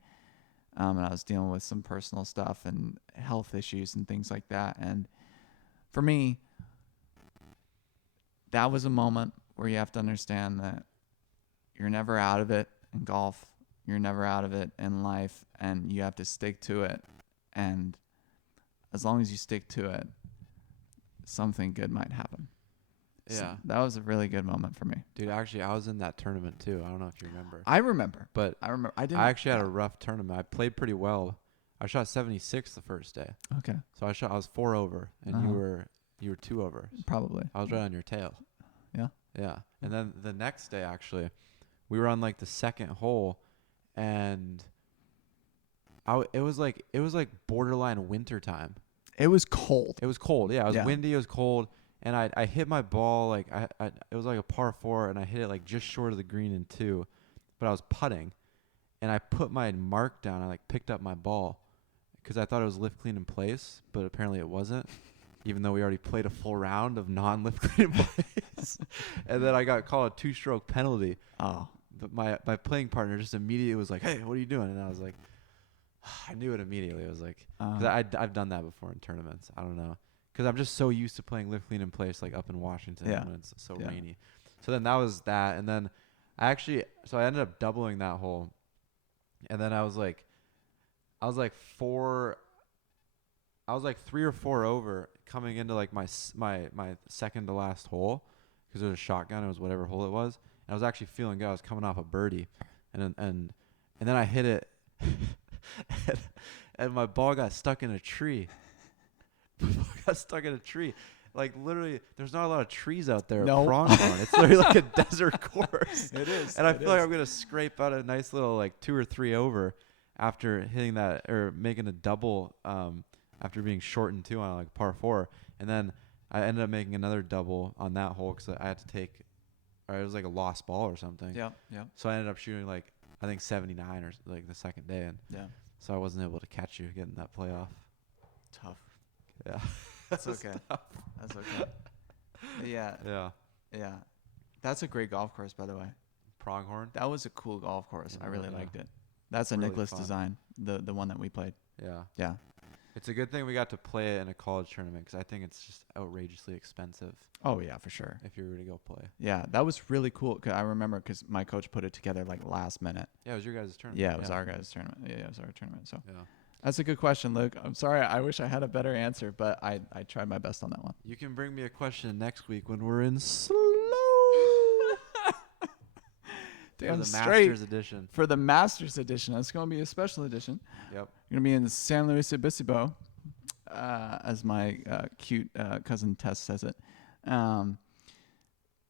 And I was dealing with some personal stuff and health issues and things like that. And for me, that was a moment where you have to understand that you're never out of it in golf. You're never out of it in life. And you have to stick to it. And as long as you stick to it, something good might happen. Yeah. So that was a really good moment for me. Dude, actually, I was in that tournament too. I don't know if you remember. I remember. But I remember. I actually had a rough tournament. I played pretty well. I shot 76 the first day. Okay. So I was 4 over, and you were 2 over. Probably. I was right on your tail. Yeah. Yeah. And then the next day, actually, we were on like the second hole, and it was like borderline winter time. It was cold. It was cold. Yeah, it was windy. It was cold. And I hit my ball like it was like a par 4, and I hit it like just short of the green in 2, but I was putting, and I put my mark down. I like picked up my ball because I thought it was lift clean in place, but apparently it wasn't, even though we already played a full round of non-lift clean in place. And then I got called a 2-stroke penalty. Oh. But my playing partner just immediately was like, "Hey, what are you doing?" And I was like, I knew it immediately. I was like, because I've done that before in tournaments. I don't know. Because I'm just so used to playing lift clean in place, like up in Washington when it's so rainy. So then that was that, and then I ended up doubling that hole, and then I was like 3 or 4 over coming into like my second to last hole, because it was a shotgun. It was whatever hole it was, and I was actually feeling good. I was coming off a birdie, and then I hit it, and my ball got stuck in a tree. Like literally, there's not a lot of trees out there. No. At Pronghorn. It's literally like a desert course. It is. And I feel like I'm gonna scrape out a nice little like 2 or 3 over, after hitting that or making a double after being shortened 2 on like par 4, and then I ended up making another double on that hole because I had to take, or it was like a lost ball or something. Yeah. So I ended up shooting like I think 79 or like the second day, and so I wasn't able to catch you getting that playoff. Tough. Yeah. That's okay. That's okay. Yeah. Yeah. That's a great golf course, by the way. Pronghorn. That was a cool golf course. I really Yeah. liked it. That's a Really Nicholas fun. design, the one that we played. Yeah. Yeah. It's a good thing we got to play it in a college tournament because I think it's just outrageously expensive Oh, yeah, for sure. if you were to go play. Yeah, that was really cool. Cause I remember because my coach put it together like last minute. Yeah, it was your guys' tournament. Yeah, it was our guys' tournament. Yeah, it was our tournament. So Yeah. that's a good question, Luke. I'm sorry. I wish I had a better answer, but I tried my best on that one. You can bring me a question next week when we're in slow. Damn the straight. Masters edition. For the Masters edition. It's going to be a special edition. Yep. We're going to be in San Luis Obispo, as my cute cousin Tess says it. We're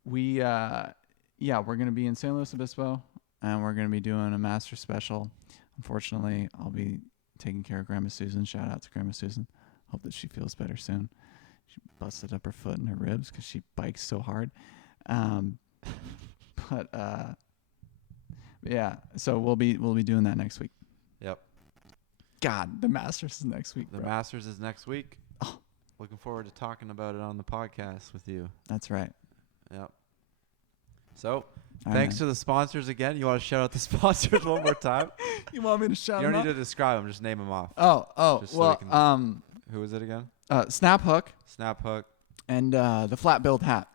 going to be in San Luis Obispo, and we're going to be doing a Masters special. Unfortunately, I'll be taking care of Grandma Susan. Shout out to Grandma Susan. Hope that she feels better soon. She busted up her foot and her ribs because she bikes so hard. Yeah, so we'll be doing that next week. Yep. God, the Masters is next week, The bro. Masters is next week. Oh. Looking forward to talking about it on the podcast with you. That's right. Yep. So, All thanks right. to the sponsors again. You want to shout out the sponsors one more time? You want me to shout You don't them need out? to describe them. Just name them off. Oh, Just so we can- well, Who is it again? Snap Hook Snap Hook. and the Flat Build Hat.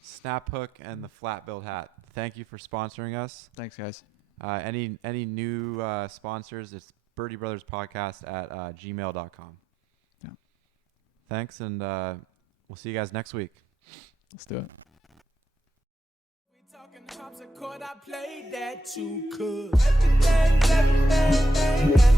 Snap Hook and the Flat Build Hat. Thank you for sponsoring us. Thanks, guys. Any new sponsors, it's birdiebrotherspodcast at gmail.com. Yeah. Thanks, and we'll see you guys next week. Let's do it. We talking harpsichord, I played that too, cuz everything,